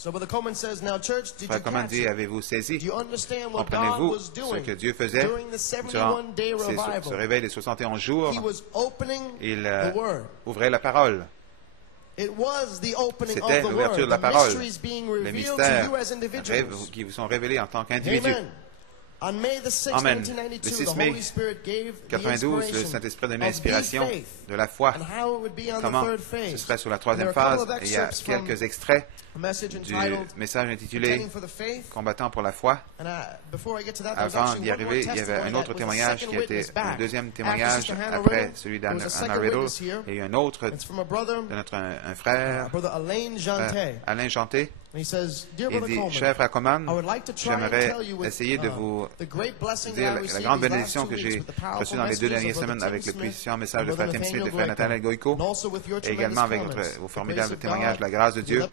So Brother Coleman says, now church, did you Frère Coleman catch dit, it? avez-vous saisi? Do you understand what God Comprenez-vous was ce doing que Dieu faisait during the durant 71-day ce revival? réveil des 71 jours? He was opening Il the word. ouvrait la parole. It was the opening of C'était the l'ouverture de word. la The parole. mysteries being Les revealed mystères to you as individuals. qui vous sont révélés en tant qu'individu. Amen. On May the 6th, Amen. 1992, Le 6 the mai Holy Spirit gave the 92, le inspiration Saint-Esprit donne une of inspiration the faith de la foi. and how it would be on the Comment third ce phase. serait sur la And troisième there are a phase. couple of Et il y a excerpts from quelques extraits a message du entitled message intitulé Contending for the Faith. Combattant pour la foi. And before I get to that, there's Avant actually d'y one more arriver, il y avait testimony un that autre was the témoignage second qui a été witness back. le deuxième After témoignage Sister Hannah après Riddle, celui there was a d'Anna second Riddle. witness here. Il y a eu un autre It's from a brother, de notre un frère, Brother Alain Janté. Alain Janté. And he says, Dear Il Brother dit, Coleman, cher frère Coman, I would like to try and j'aimerais tell you with essayer de vous the great blessing dire that I la received grande these last bénédiction 2 que weeks j'ai with the powerful reçue dans les 2 messages dernières of Brother semaines avec Tim le Smith puissant message de and frère Brother Tim Smith et Nathaniel frère Nathanaël Goico, and also with your et également avec tremendous comments. vos The formidables grace of témoignages de God, la grâce de Dieu.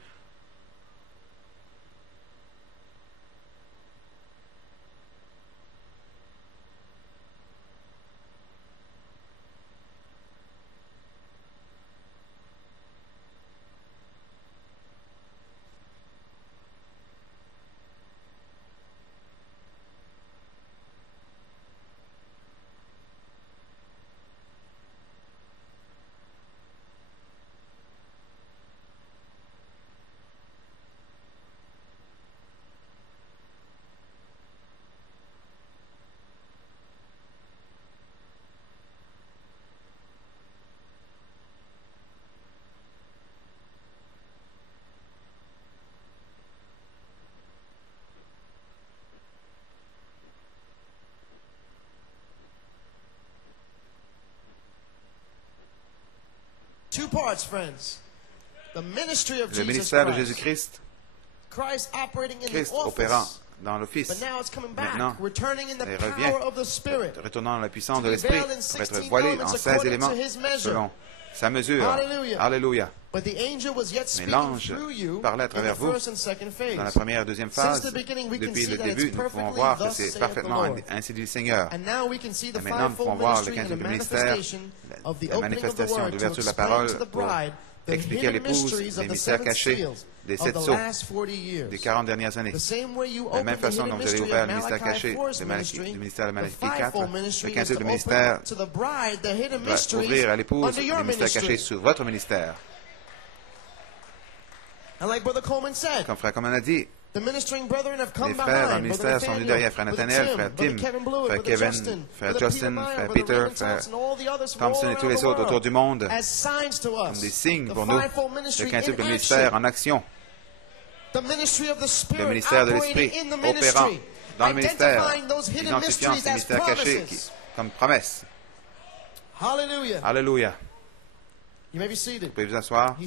Le ministère de Jésus-Christ, Christ opérant dans l'office, maintenant, il revient, retournant dans la puissance de l'Esprit pour être voilé en 16 éléments selon sa mesure. Alléluia. Mais l'ange parlait à travers vous dans la première et deuxième phase. Depuis le début, nous pouvons voir que c'est parfaitement ainsi dit le Seigneur. Et maintenant, nous pouvons voir le 15e ministère, la manifestation de l'ouverture de la parole pour expliquer à l'épouse les mystères cachés des 7 sceaux des 40 dernières années. De la même façon dont vous avez ouvert le mystère caché du ministère de Malachie 4, le 15e ministère va ouvrir à l'épouse le mystère caché sur votre ministère. Comme Frère Coleman a dit, les frères dans le ministère sont venus derrière, Frère Nathaniel, Frère Tim, Frère Kevin, Frère Justin, Frère Peter, Frère Thompson et tous les autres autour du monde, comme des signes pour nous, le 15e ministère en action. Le ministère de l'Esprit opérant dans le ministère, identifiant ces mystères cachés comme promesse. Alléluia. Vous pouvez vous asseoir. Il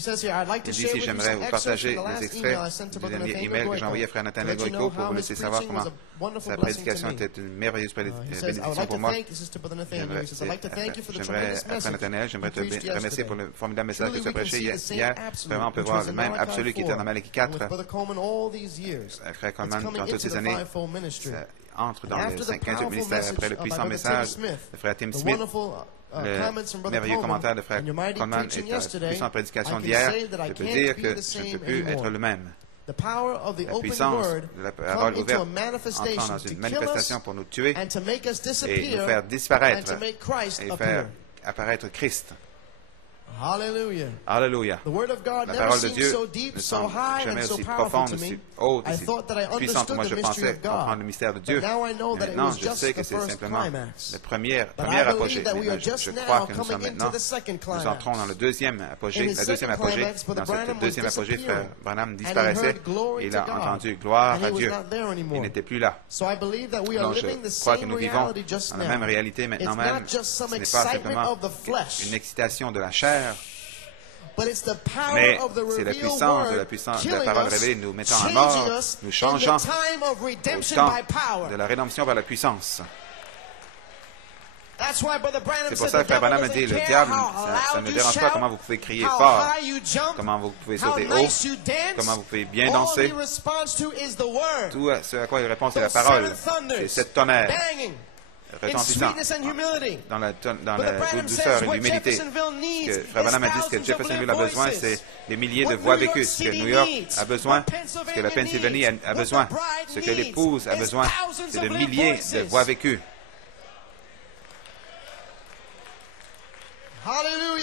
dit ici, j'aimerais vous partager les extraits du dernier email que j'ai envoyé à Frère Nathaniel Goico pour vous laisser savoir comment sa prédication était une merveilleuse bénédiction pour moi. J'aimerais, Frère Nathaniel, j'aimerais te remercier pour le formidable message que tu as prêché hier. Vraiment, on peut voir le même absolu qui était dans Malachie 4. Frère Coleman, dans toutes ces années, entre dans le 15e ministère après le puissant message de Frère Tim Smith. Le merveilleux commentaire de Frère Coleman et la puissante prédication d'hier, je peux dire que je ne peux plus être le même. La puissance de la parole ouverte entrant dans une manifestation pour nous tuer et nous faire disparaître et faire apparaître Christ. Alléluia. La parole de Dieu ne semble jamais aussi profonde, aussi haute, aussi puissante que moi je pensais comprendre le mystère de Dieu. Maintenant, je sais que c'est simplement le premier apogée. Je crois que nous sommes maintenant, nous entrons dans le deuxième apogée. La deuxième apogée, dans cette deuxième apogée, Frère Branham disparaissait et il a entendu gloire à Dieu. Il n'était plus là. Donc je crois que nous vivons dans la même réalité maintenant même. Ce n'est pas simplement une excitation de la chair, mais c'est la puissance de la parole révélée nous mettant à mort, nous changeant au temps de la rédemption par la puissance. C'est pour ça que Frère Branham a dit, le diable, ça ne dérange pas comment vous pouvez crier fort, comment vous pouvez sauter haut, comment vous pouvez bien danser. Tout ce à quoi il répond, c'est la parole. C'est cette tonnerre retentissant dans la douceur et l'humilité. Ce que Frère Branham a dit, ce que Jeffersonville a besoin, c'est des milliers de voix vécues. Ce que New York a besoin, ce que la Pennsylvanie a besoin, ce que l'épouse a besoin, c'est de milliers de voix vécues.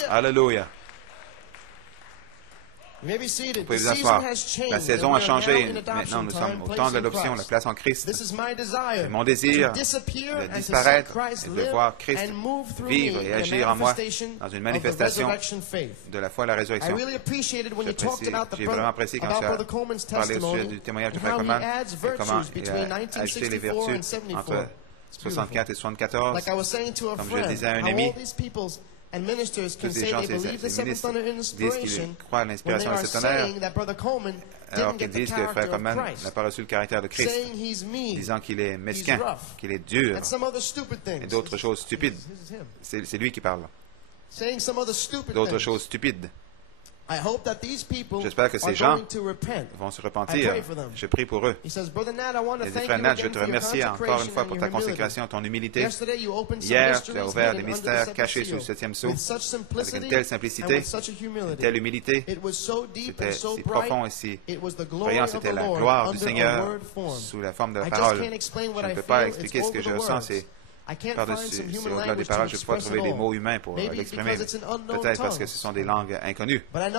Alléluia. Vous pouvez vous asseoir. La saison a changé. Maintenant, nous sommes au temps de l'adoption, la place en Christ. C'est mon désir de disparaître et de voir Christ vivre et agir en moi dans une manifestation de la foi et la résurrection. J'ai vraiment apprécié quand tu as parlé au sujet du témoignage de Frère Coleman et comment il a ajouté les vertus entre 64 et 74. Comme je le disais à un ami, tous ces gens, ces ministres, disent qu'ils croient à l'inspiration de ce tonnerre, alors qu'ils disent que Frère Coleman n'a pas reçu le caractère de Christ, disant qu'il est mesquin, qu'il est dur, et d'autres choses stupides. C'est lui qui parle. D'autres choses stupides. J'espère que ces gens vont se repentir. Je prie pour eux. Il dit, Frère Nat, je te remercie encore une fois pour ta consécration, ton humilité. Hier, tu as ouvert des mystères cachés sur le 7e sceau avec une telle simplicité, une telle humilité. C'était si profond et si brillant. C'était la gloire du Seigneur sous la forme de la parole. Je ne peux pas expliquer ce que je ressens. Par-dessus, c'est au-delà des paroles, je ne peux pas trouver les mots humains pour l'exprimer. Peut-être parce que ce sont des langues inconnues. Mais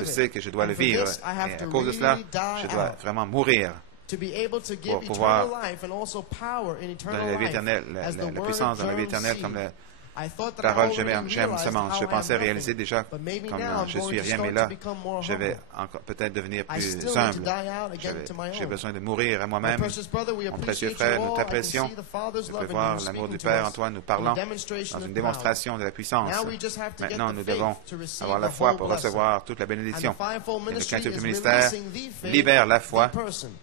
je sais que je dois le vivre. Et à cause de cela, je dois vraiment mourir pour pouvoir donner la vie éternelle, la puissance dans la vie éternelle comme parole, j'aime semence. Je pensais réaliser déjà comme je suis rien, mais là, je vais peut-être devenir plus humble. J'ai besoin de mourir à moi-même. Mon précieux frère, nous t'apprécions. Je peux voir l'amour du Père en toi. Nous parlons dans une démonstration de la puissance. Maintenant, nous devons avoir la foi pour recevoir toute la bénédiction. Et le quintuple ministère libère la foi,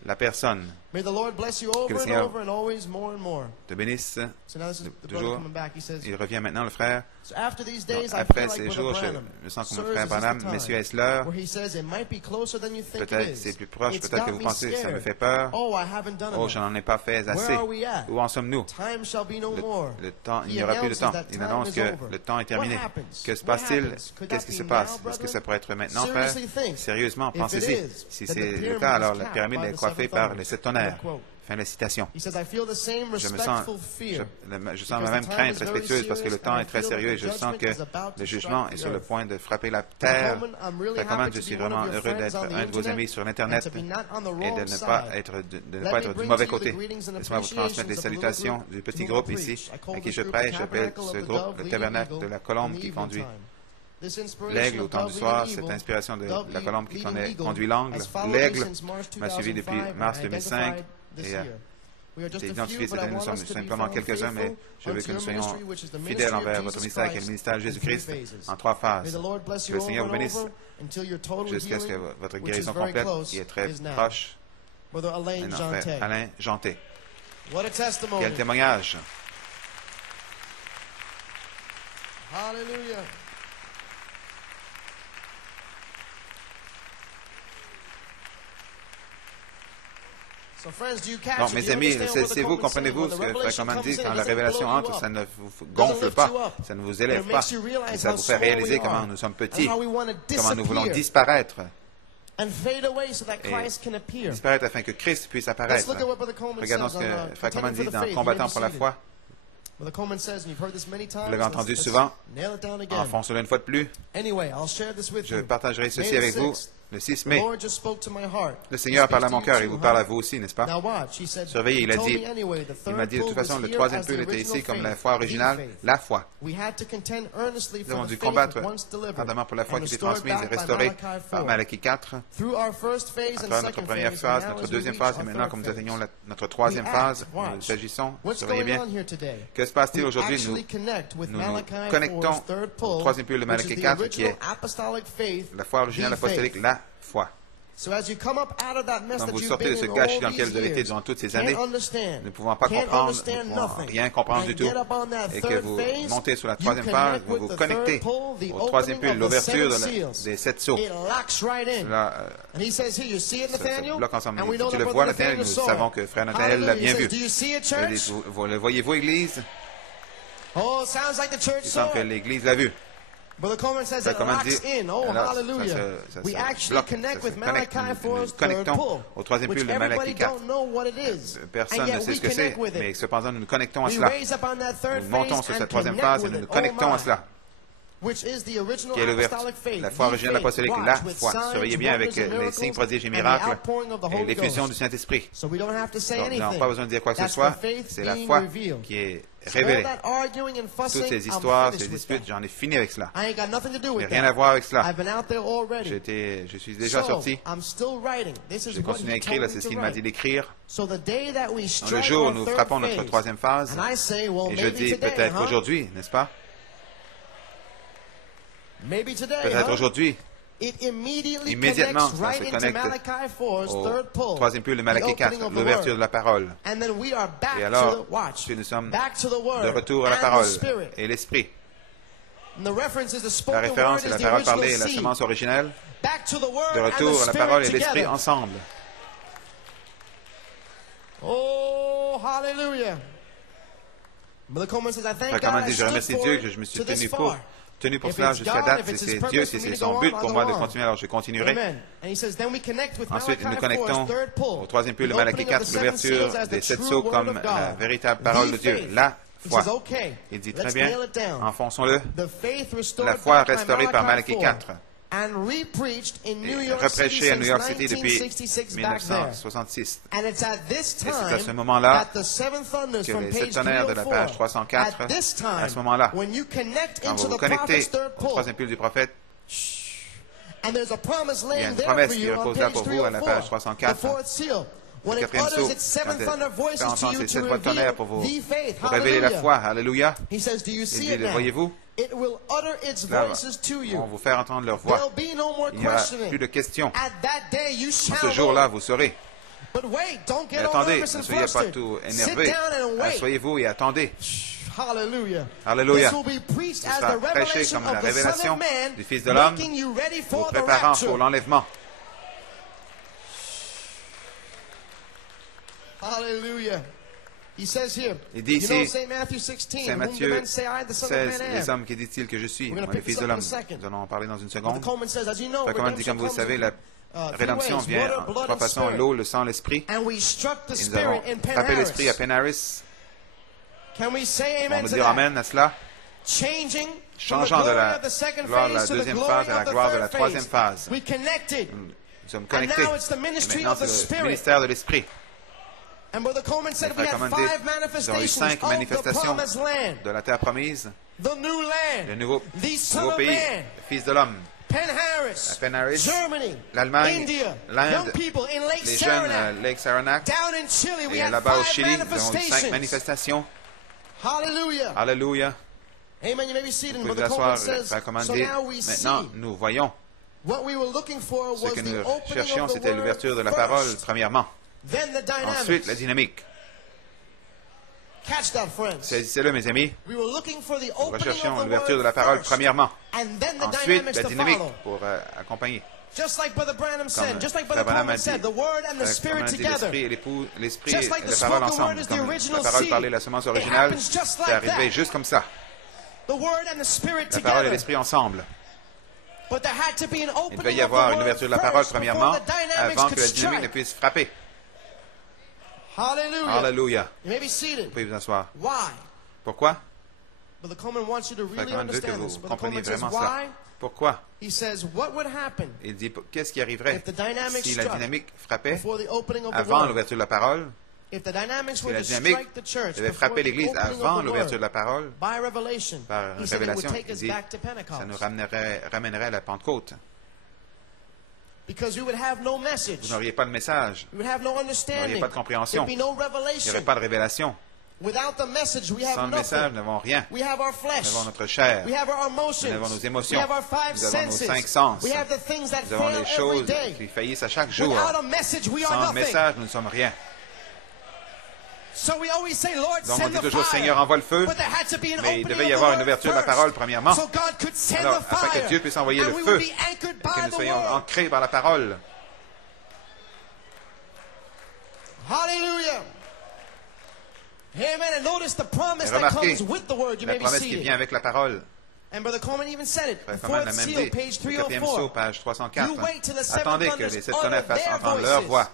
la personne. Que le Seigneur te bénisse toujours. Il revient maintenant, le frère. Donc, après ces jours, je me sens comme mon frère Branham. Messieurs, est-ce l'heure? Peut-être c'est plus proche, peut-être que vous pensez, ça me fait peur. Oh, je n'en ai pas fait assez. Où en sommes-nous? Le temps, il n'y aura plus de temps. Il annonce que le temps est terminé. Que se passe-t-il? Qu'est-ce qui se passe? Est-ce que ça pourrait être maintenant, frère? Sérieusement, pensez-y. Si c'est le cas, alors la pyramide est coiffée par les 7 tonnerres. Fin de la citation. Je sens la même crainte respectueuse parce que le temps est très sérieux et je sens que le jugement est sur le point de frapper la terre. Frère Coleman, je suis vraiment heureux d'être un de vos amis sur l'Internet et de ne pas être du mauvais côté. Laissez-moi vous transmettre les salutations du petit groupe ici à qui je prêche. J'appelle ce groupe le tabernacle de la colombe qui conduit l'aigle au temps du soir, cette inspiration de la colombe qui conduit l'angle. L'aigle m'a suivi depuis mars 2005 et c'est identifié cette année. Nous sommes simplement quelques-uns, mais je veux que nous soyons fidèles envers votre ministère qui est le ministère de Jésus-Christ en 3 phases. Que le Seigneur vous bénisse jusqu'à ce que votre guérison complète, qui est très proche. Maintenant, frère Alain Janté. Quel témoignage! Hallelujah. Donc, mes amis, vous comprenez-vous ce que Frère Coleman dit? Quand la révélation entre, ça ne vous gonfle pas, ça ne vous élève pas, et ça vous fait réaliser comment nous sommes petits, comment nous voulons disparaître. Et disparaître afin que Christ puisse apparaître. Regardons ce que Frère Coleman dit dans Combattant pour la foi. Vous l'avez entendu souvent. Enfonce-le une fois de plus. Je partagerai ceci avec vous. Le 6 mai, le Seigneur parle à mon cœur et vous parle à vous aussi, n'est-ce pas? Surveillez, il m'a dit de toute façon, le 3e pull était ici comme la foi originale, la foi. Nous avons dû combattre ardemment pour la foi qui était transmise et restaurée par Malachie 4. Après notre première phase, notre deuxième phase, et maintenant, comme nous atteignons notre 3e phase, nous agissons. Surveillez bien. Que se passe-t-il aujourd'hui? Nous nous connectons au 3e pull de Malachie 4, qui est la foi originale apostolique, la foi. Donc vous sortez de ce gâchis dans lequel vous avez été durant toutes ces années, ne pouvant pas comprendre, ne pouvant rien comprendre du tout, et que vous montez sur la 3e phase, vous vous connectez au 3e pull, l'ouverture des 7 sceaux. Cela se bloque ensemble. Tu le vois, Nathanaël? Nous savons que Frère Nathanaël l'a bien vu. Le voyez-vous, Église? Il semble que l'Église l'a vu. Frère Coleman dit, ça se bloque, ça se connecte. Nous connectons au 3e pull de Malachie 4. Personne ne sait ce que c'est, mais cependant nous nous connectons à cela. Nous montons sur cette 3e phase et nous nous connectons à cela. Qui est l'ouverture, la foi originale apostolique, la foi. Surveillez bien avec les signes, prodiges et miracles et l'effusion du Saint-Esprit. Donc, nous n'avons pas besoin de dire quoi que ce soit. C'est la foi qui est révélée. Toutes ces histoires, ces disputes, j'en ai fini avec cela. Je n'ai rien à voir avec cela. Je suis déjà sorti. J'ai continué à écrire, c'est ce qu'il m'a dit d'écrire. Le jour où nous frappons notre 3e phase, et je dis peut-être aujourd'hui, n'est-ce pas? Peut-être aujourd'hui, immédiatement, ça se connecte au 3e pull de Malachie 4, l'ouverture de la parole. Et alors, nous sommes de retour à la parole et l'esprit. La référence est la parole parlée et la semence originelle. De retour à la parole et l'esprit ensemble. Oh, hallelujah! Frère Coleman dit, je remercie Dieu que je me suis tenu pour cela jusqu'à date. C'est Dieu, c'est son but pour moi de continuer, alors je continuerai. Ensuite, nous nous connectons au 3e pull de Malachie 4, l'ouverture des 7 sceaux comme la véritable parole de Dieu, la foi. Il dit très bien, enfonçons-le. La foi restaurée par Malachie 4. reprêché à New York City depuis 1966. Et c'est à ce moment-là que les 7 tonnerres de la page 304, à ce moment-là, quand vous vous connectez au troisième pile du prophète, il y a une promesse qui repose là pour vous à la page 304. Le quatrième sceau, quand fait entendre ces 7 voix de tonnerre pour vous révéler la foi. Alléluia. Il dit, le voyez-vous? Là, on va vous faire entendre leur voix. Il n'y aura plus de questions. En ce jour-là, vous saurez. Mais attendez, ne soyez pas tout énervés. Asseyez-vous et attendez. Alléluia. Ce sera prêché comme la révélation du Fils de l'homme, vous préparant pour l'enlèvement. Hallelujah. He says here, il dit ici, Saint Matthieu 16, les hommes qui disent-ils que je suis, moi, le Fils de l'homme. Nous allons en parler dans une seconde. Comme dit, comme vous le savez, la rédemption vient en 3 façons, l'eau, le sang, l'esprit. Et nous avons frappé l'esprit à Penaris. On nous dire Amen à cela. Changeant de la gloire de la deuxième phase à la gloire de la troisième phase. Nous sommes connectés. Et maintenant, c'est le ministère de l'esprit. Et Brother Coleman said we had 5 manifestations of the promised land. De la terre promise, the new land, le nouveau pays, man, le Fils de l'homme, Penn-Harris, Germany, l'Allemagne, l'Inde, les jeunes Lake Saranac, et là-bas au Chili, nous avons eu 5 manifestations. Hallelujah. Alléluia. Amen. You may be seated. Vous pouvez vous asseoir, Frère Coleman dit, maintenant nous voyons. Ce que nous cherchions, c'était l'ouverture de la parole, premièrement. Ensuite, la dynamique. Saisissez-le, mes amis. Nous recherchions l'ouverture de la parole, premièrement. Ensuite, la dynamique pour accompagner. Comme Frère Branham a dit, l'esprit et la parole ensemble. Comme la parole parlait la semence originale, c'est arrivé juste comme ça. La parole et l'esprit ensemble. Il devait y avoir une ouverture de la parole, premièrement, avant que la dynamique ne puisse frapper. Alléluia. Vous pouvez vous asseoir. Pourquoi? Frère Coleman veut que vous compreniez vraiment ça. Pourquoi? Il dit, qu'est-ce qui arriverait si la dynamique frappait avant l'ouverture de la parole? Si la dynamique devait frapper l'Église avant l'ouverture de la parole, par révélation, il dit, ça nous ramènerait à la Pentecôte. Vous n'auriez pas de message. Vous n'auriez pas de compréhension. Il n'y aurait pas de révélation. Sans le message, nous n'avons rien. Nous avons notre chair. Nous avons nos émotions. Nous avons nos 5 sens. Nous avons les choses qui faillissent à chaque jour. Sans le message, nous ne sommes rien. Donc on dit toujours, Seigneur, envoie le feu, mais il devait y avoir une ouverture de la parole, premièrement, alors, afin que Dieu puisse envoyer le feu, et que nous soyons ancrés par la parole. Hallelujah. Amen. And notice the promise that comes with the word. You may be seated. La promesse qui vient avec la parole. And Brother Coleman even said it. Frère Coleman l'a même dit, le quatrième sceau, page 304. Attendez que les 7 tonnerres fassent entendre leur voix.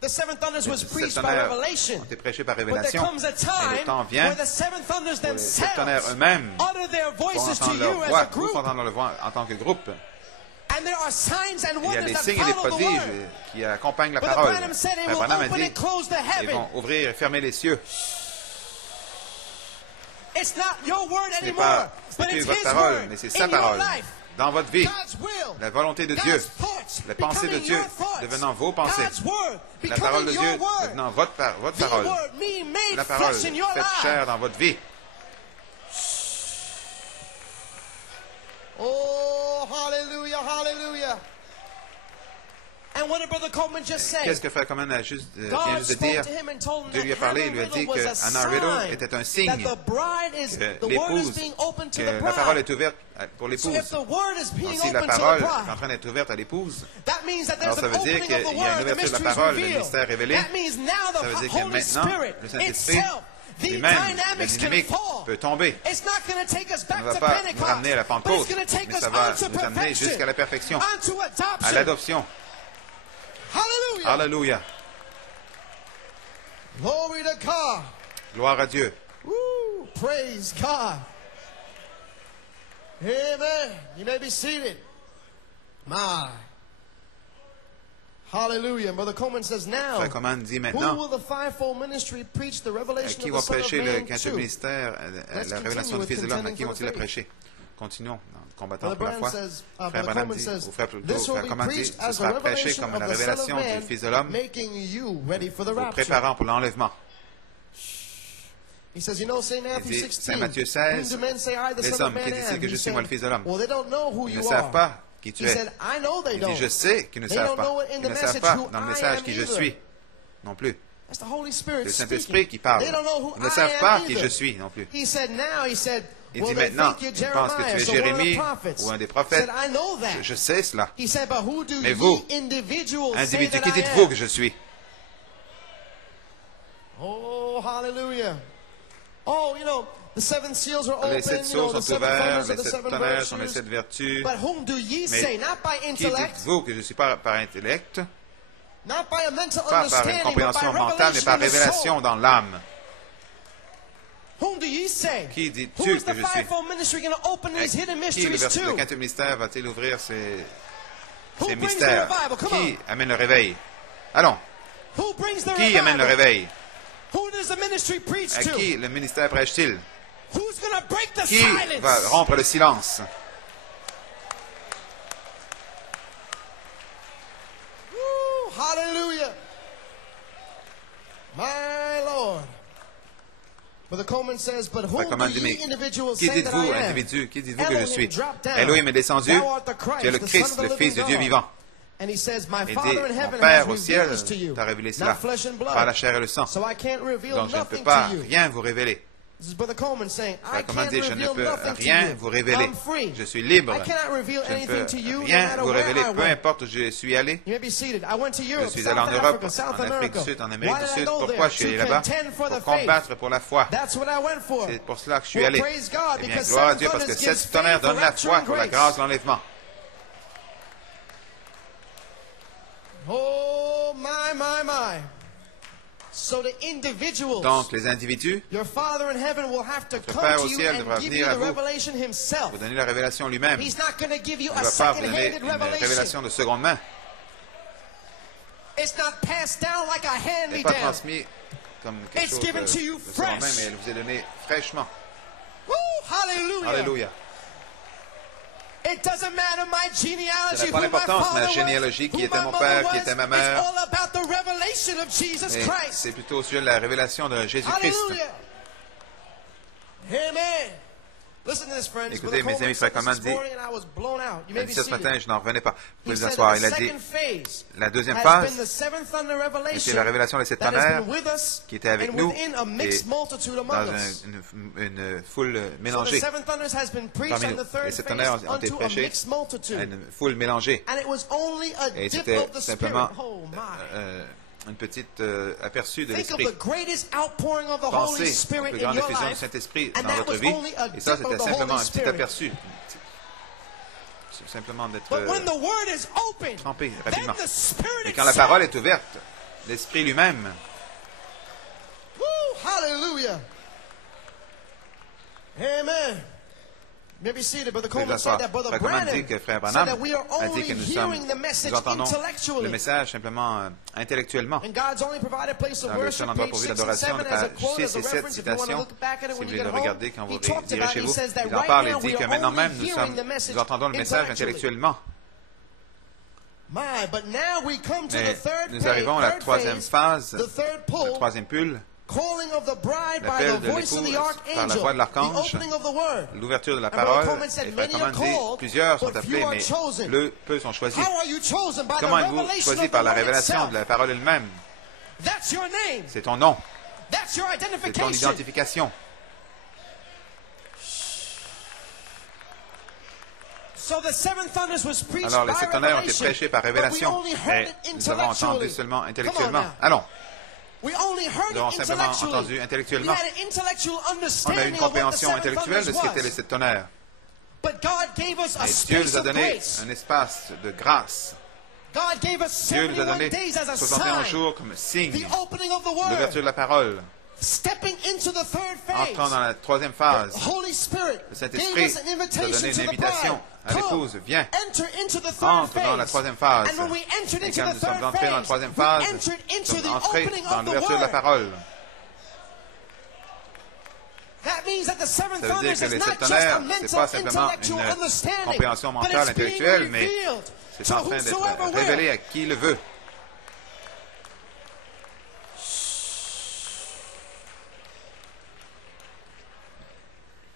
The seven thunders was preached by revelation. Ont été prêchés par révélation. Mais le temps vient où les 7 tonnerres eux-mêmes font entendre leur voix, vous font entendre leur voix en tant que groupe. Il y a des signes et des prodiges qui accompagnent la parole. Frère Branham a dit, ils vont ouvrir et fermer les cieux. Ce n'est pas plus votre parole, mais c'est sa parole. Dans votre vie, la volonté de Dieu, la pensée de Dieu devenant vos pensées, la parole de Dieu devenant votre parole, la parole faite chair dans votre vie. Oh, hallelujah, hallelujah. And what did Brother Coleman just say? Qu'est-ce que Frère Coleman vient juste de dire? Dieu lui a parlé, il lui a dit que Hannah Riddle était un signe que l'épouse, que la parole est ouverte pour l'épouse. Donc si la parole est en train d'être ouverte à l'épouse, alors ça veut dire qu'il y a une ouverture de la parole, le mystère révélé. Ça veut dire que maintenant, le Saint-Esprit lui-même, la dynamique peut tomber. Ça ne va pas nous ramener à la Pentecôte, mais ça va nous amener jusqu'à la perfection, à l'adoption. Alléluia. Glory to God. Gloire à Dieu. Woo, praise God. Amen. You may be seated. My. Hallelujah. Brother Coleman says now, Frère Coleman dit maintenant, who will the fivefold ministry preach the revelation qui of va the Son of prêcher le Man quintuple to? ministère, la révélation du Fils de l'homme, à qui vont-ils la prêcher? Continuons, combattant pour la foi. Frère Branham dit, ou frère Coleman dit, ce sera prêché comme la révélation du Fils de l'homme, vous préparant pour l'enlèvement. Il dit, Saint Matthieu 16, les hommes, qui disent que je suis moi le Fils de l'homme? Ils ne savent pas qui tu es. Il dit, je sais qu'ils ne savent pas. Ils ne savent pas dans le message qui je suis non plus. C'est le Saint-Esprit qui parle. Ils ne savent pas qui je suis non plus. Il dit maintenant, ils pensent que tu es Jérémie ou un des prophètes. Je sais cela. Mais vous, individus, qui dites-vous que je suis? Oh, hallelujah. Oh, you know, the seven seals are open, les 7 sceaux sont ouverts, les 7 tonnerres sont les 7 vertus. But whom do ye say? Not by Qui intellect, dites-vous que je suis par intellect? not by a mental Pas par une understanding, but compréhension by mentale, mais par revelation in the révélation soul. dans l'âme. Whom do ye say? Qui Who dis-tu is the que je suis? fivefold ministry going to open these hidden Qui, le mysteries to? quintuple mystère, va-t-il ouvrir ces Who brings the mystères? revival? Come Qui on. amène le réveil? Allons. Who brings the Qui amène le revival? réveil? Who does the ministry preach À to? qui le ministère prêche-t-il? Who's going to break the Qui silence? va rompre le silence? Woo, hallelujah. My Lord. Brother Coleman says, but whom do ye individuals Qui say that I dites-vous, am? individu, qui dites-vous que je Elohim suis? dropped down. Elohim est descendu, Thou art the Christ, tu es le the Christ, Son of le the Fils du living Dieu God. vivant. And he says, my Il dit, Father in mon heaven Père has au ciel revealed this to you, t'a révélé cela, not flesh and blood. par la chair et le sang. So I can't reveal Donc je ne peux nothing pas to you. rien vous révéler. This is Brother Coleman saying, I Comment can't dire, je ne reveal peux nothing to rien you. vous révéler. I'm free. Je suis libre. I cannot reveal Je ne anything peux to you, no rien matter vous where révéler, I peu went. importe où je suis allé. You may be seated. I went to Je Europe, suis South allé en Europe, Africa, South en Afrique America. du Sud, en Amérique Why du did I Sud. go Pourquoi there? je suis To allé là-bas? contend for the Pour faith. combattre pour la foi. That's what I went for. C'est pour cela que je suis Well, allé. praise God, Eh bien, because gloire à seven Dieu, parce que thunders gives cette tonnerre faith donne for la rapture foi and pour la grace. grâce de l'enlèvement. Oh, my. So the individuals, Donc, les individus, your Father in heaven will have to votre come Père to au you ciel and devra give venir you à the vous, revelation himself. vous donner la révélation lui-même. He's not going to give you Il a ne va pas vous donner second-handed une revelation. révélation de seconde main. It's not passed down like a Elle n'est pas hand-me-down. transmise comme quelque It's chose given to you de seconde main, fresh. mais elle vous est donnée fraîchement. Woo, hallelujah. Alléluia. It doesn't matter my Ça genealogy, n'a pas who my l'importance, father ma was, généalogie, qui who était my mon mother père, qui was. était ma It's mère. all about the revelation of Jesus Mais Christ. c'est plutôt au sujet de la révélation de Jésus-Christ. Hallelujah. Amen. Listen to this, friends. Écoutez, mes amis, frère Coleman dit, Il il a dit ça ce matin, je n'en revenais pas. Vous pouvez vous asseoir. Il a dit, la deuxième phase était la révélation des 7 tonnerres qui était avec nous et dans une foule mélangée parmi nous. Les 7 tonnerres ont été prêchés à une foule mélangée. Et c'était simplement un petit aperçu de l'Esprit. Pensez au plus grande effusion du Saint-Esprit dans votre vie. Et ça, c'était simplement un petit aperçu. Simplement d'être trempé rapidement. Et quand la parole est ouverte, l'Esprit lui-même. Hallelujah. Amen. Maybe seated, Brother Coleman said that Brother Branham dit que Frère Branham said that we are a dit only que hearing the message nous entendons le intellectually. message simplement intellectuellement. And God's only provided place of Dans le seul worship, endroit page pourvu 6 and d'adoration, 7 de as a page quote, 6 as a et 7 reference, if you want to citations, look back at it si when vous you voulez get le home. regarder quand vous He talked direz about chez it, he vous, says that il en right parle et now dit we que are maintenant même only hearing the message nous entendons le message intellectuellement. My, but now we come to the Mais third nous arrivons à la troisième phase, the third le pull, troisième pull, calling of the bride by l'appel the de voice of the l'épouse par la archangel, voix de the l'archange, opening of the word. l'ouverture de la And Brother parole. Coleman said, Et Frère many are Coleman dit, called, plusieurs sont but appelés, few are mais chosen. peu sont choisis. How are you chosen? By Comment the êtes-vous revelation choisi of par the la word révélation itself. de la parole elle-même? That's your name. C'est ton nom, That's your c'est ton identification. identification. So the seven thunders was preached Alors les by 7 tonnerres ont été revelation, prêchés par but we révélation, only heard mais it nous avons entendu intellectually. seulement Come on intellectuellement. now. Allons, We only heard nous avons it simplement intellectually. entendu We intellectuellement. had an intellectual On a eu understanding une of what the compréhension seven intellectuelle de thunders ce qu'étaient les was. 7 tonnerres. But God gave us a Et Dieu space nous a of donné grace. un espace de grâce. God gave us Dieu nous a 71 donné days as a 61 sign. jours comme signe, The opening of the word. l'ouverture de la parole. entrant dans la troisième phase, le Saint-Esprit nous a donné une invitation à l'épouse. Viens, entre dans la troisième phase. Et quand nous sommes entrés dans la troisième phase, nous sommes entrés dans l'ouverture de la parole. Ça veut dire que les sept tonnerres, ce n'est pas simplement une compréhension mentale, intellectuelle, mais c'est en train d'être révélé à qui le veut.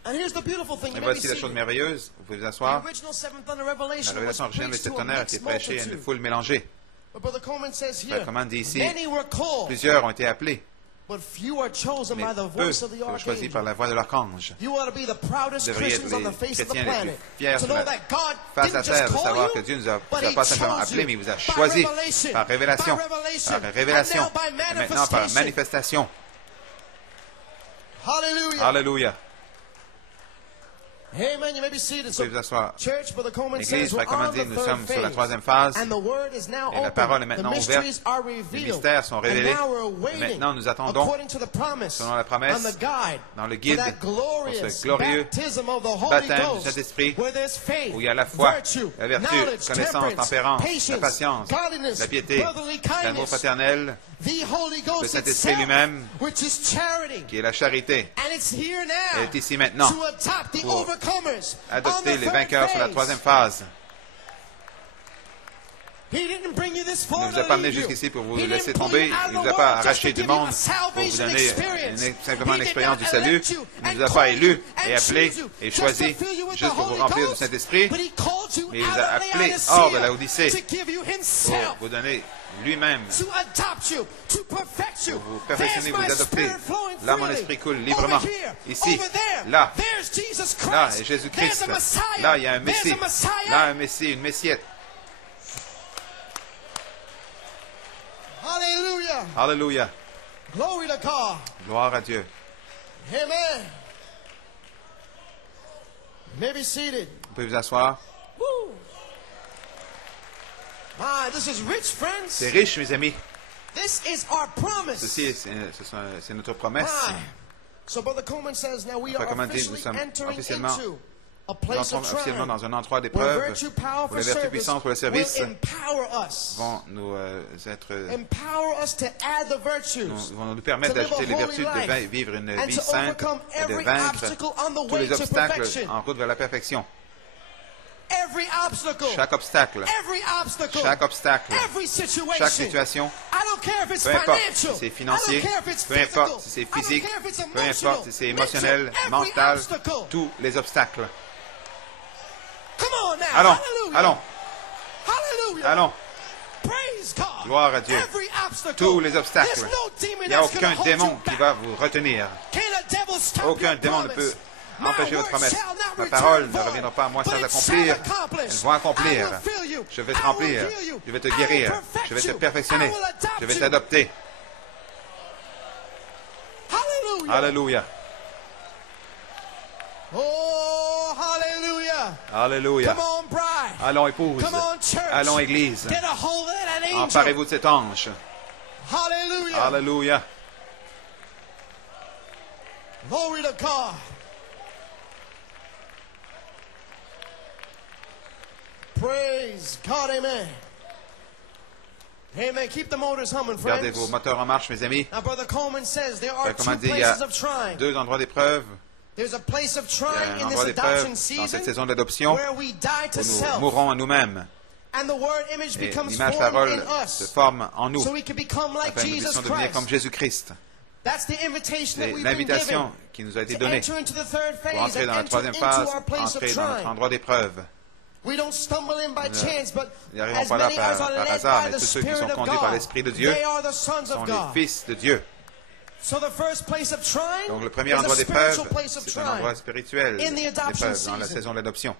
Et voici la chose merveilleuse, vous pouvez vous asseoir. La révélation originelle des sept tonnerres a été prêchée à une foule mélangée. Frère Coman dit ici, plusieurs ont été appelés, mais peu sont choisis par la voix de l'archange. Vous devriez être les chrétiens les plus fiers sur la face à terre de savoir que Dieu ne vous a pas simplement appelés, mais il vous a choisis par révélation, et maintenant par manifestation. Alléluia. Amen. You may be seated. Vous pouvez vous asseoir. L'église, Frère Coman dit, nous sommes sur la troisième phase et la parole est maintenant ouverte. Les mystères sont révélés. Et maintenant, nous attendons, selon la promesse, dans le guide pour ce glorieux baptême du Saint-Esprit où il y a la foi, la vertu, la connaissance, la tempérance, la patience, la piété, l'amour fraternel, le Saint-Esprit lui-même, qui est la charité. Elle est ici maintenant pour adopter les vainqueurs sur la troisième phase. Il ne vous a pas amené jusqu'ici pour vous laisser tomber. Il ne vous a pas arraché du monde pour vous donner simplement une expérience du salut. Il ne vous a pas élu et appelé et choisi juste pour vous remplir du Saint-Esprit. Mais il vous a appelé hors de la Odyssée pour vous donner lui-même, pour vous perfectionner, vous adopter. Là, mon esprit coule librement. Ici, là, là est Jésus-Christ. Là, il y a un Messie. Là, un Messie, une Messiette. Alléluia. Alléluia. Glory to God. Gloire à Dieu. Amen. You may be seated. Vous pouvez vous asseoir. This is rich, friends. C'est riche, mes amis. This is our promise. Ceci, c'est notre promesse. So Brother Coleman says, now we are officially entering into a place of trial. Dans un endroit d'épreuve où la vertu puissante pour le service vont nous vont nous permettre d'ajouter les vertus de vivre une vie sainte et de vaincre tous les obstacles en route vers la perfection. Chaque obstacle, chaque situation, peu importe si c'est financier, peu importe si c'est physique, peu importe si c'est émotionnel, mental, tous les obstacles. Allons, allons, allons. Gloire à Dieu. Tous les obstacles. Il n'y a aucun démon qui va vous retenir. Aucun démon ne peut empêcher votre promesse. Ma parole ne reviendra pas à moi sans accomplir. Elles vont accomplir. Je vais te remplir. Je vais te guérir. Je vais te perfectionner. Je vais t'adopter. Alléluia. Oh, hallelujah. Alléluia. Allons, épouse. Allons, Église. Emparez-vous de cet ange. Hallelujah. Alléluia. Glory to God. Praise God, amen. Amen. Keep the motors humming, friends. Gardez vos moteurs en marche, mes amis. Now, Brother Coleman says there are two il y a places of trying. deux endroits d'épreuve. There's a place of Il y a trying un in this endroit d'épreuve adoption dans cette season saison d'adoption where we die to où nous self. mourrons à nous-mêmes. And the word image Et becomes l'image formed parole in se us. forme en nous, So we can become like afin que nous Jesus puissions devenir comme Christ. Jésus-Christ. That's the invitation that C'est we've been given. l'invitation qui nous a été To donnée enter into the third pour phase entrer and dans la enter troisième into phase, our place of entrer dans notre trying. endroit d'épreuve. We don't stumble in by chance, but Nous n'arrivons as pas là many as are par led hasard, by mais the tous ceux qui Spirit sont of conduits par God, l'Esprit de Dieu they are the sons sont of les God. fils de Dieu. So the first place of trying Donc le premier is endroit a d'épreuve, spiritual place of c'est un endroit trying. spirituel In the adoption d'épreuve dans la season. saison de l'adoption.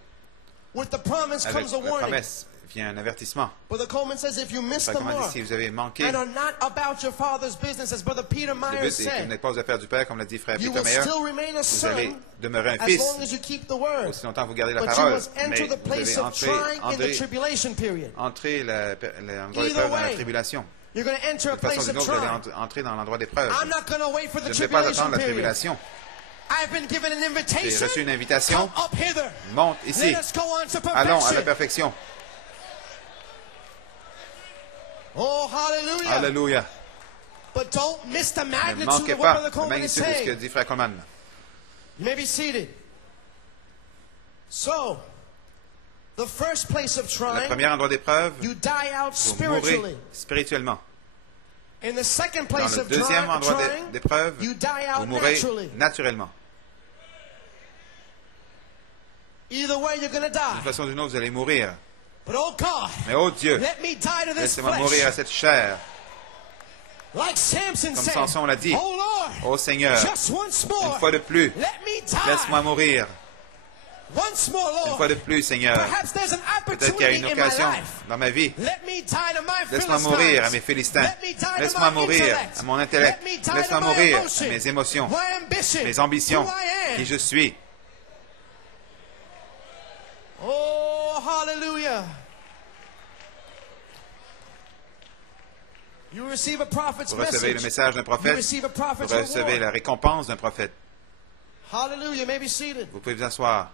With the promise Avec comes a la warning. promesse vient un avertissement. Brother Coleman says if you miss the Comme on dit, mark si vous avez manqué, and are not about your father's business, as Brother Peter le Myers but est que vous said, n'êtes pas aux affaires du Père, comme l'a dit frère you Peter will Meyer. still remain a Vous allez son demeurer un as fils long as you keep the word. aussi longtemps que vous gardez la But you parole. must Mais enter the vous place devez of trying in the entrer tribulation period. l'endroit Either d'épreuve dans la way, tribulation. You're going to enter a place of vous allez trying. entrer dans l'endroit d'épreuve. I'm not going to wait for the Je ne vais pas tribulation attendre la period. tribulation. I've been given an J'ai invitation. reçu une invitation. Come up hither. Monte ici. Let us go on to Allons à la perfection. perfection. Oh, hallelujah. Alléluia. But don't miss the Ne magnitude manquez of what pas Brother la Coleman is magnitude de ce que saying. dit Frère Coleman. You may be seated. So, the first place of Le trying, premier endroit d'épreuve, you die out vous spiritually. mourrez spirituellement. In the second Dans place le of deuxième endroit trying, d'épreuve, you die vous out mourrez naturally. naturellement. Either way, you're going to die. D'une façon ou d'une autre, vous allez mourir. But oh God, Mais oh Dieu, let me die to this laissez-moi mourir à flesh. cette chair. Like Samson Comme said, Samson l'a dit. oh Lord, Ô Seigneur, just once more, une fois de plus, let me die. laisse-moi mourir. Once more, Une Lord. fois de plus, Seigneur. Perhaps there's an Peut-être qu'il y a opportunity une in my occasion life. dans ma vie. Let me die to my Laisse-moi Philistines. mourir à mes Philistins. Let me die to Laisse-moi my mourir intellect. à mon intellect. Let me die Laisse-moi to my mourir emotion, à mes émotions, my ambition, mes ambitions, who I am. qui je suis. Oh, hallelujah. You receive a prophet's Vous recevez le message. message d'un You prophète. receive a Vous prophet's recevez la reward. récompense d'un prophète. Hallelujah. You may be seated. Vous pouvez vous asseoir.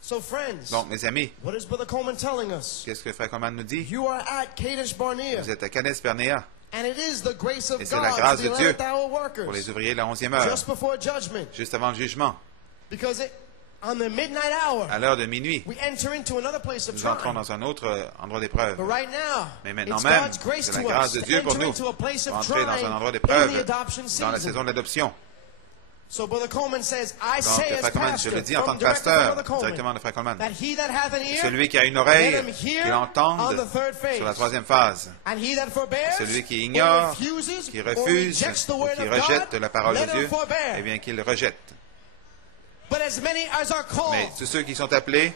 So, friends, Donc, mes amis, what is Brother Coleman telling us? qu'est-ce que Frère Coleman nous dit? You are at Kadesh Barnea, Vous êtes à Kadesh Barnea and it is the grace of Et c'est la God grâce to the de Dieu 11th hour pour workers, les ouvriers de la 11e heure, just before judgment, juste avant le jugement, because on the midnight hour, à l'heure de minuit. we enter into another place of Nous entrons trying. dans un autre endroit d'épreuve. But right now, Mais maintenant it's même, God's grace c'est la to grâce us de to Dieu pour enter nous into a place pour of entrer dans un trying endroit in d'épreuve the adoption dans la season. saison de l'adoption. So Brother Coleman says, I Donc, say as Frère Coleman, je pastor, le dis en from tant que directly from pasteur, Brother Coleman, directement de Frère Coleman, that he that hath an ear, celui qui a une oreille, let him hear qu'il on entende the third phase. sur la troisième phase. And he that forbears, Celui qui or ignore, refuses, qui or refuse rejects the ou word qui of rejette God, la parole let de him Dieu, forbear. eh bien qu'il le rejette. But as many as are called, Mais tous ceux qui sont appelés,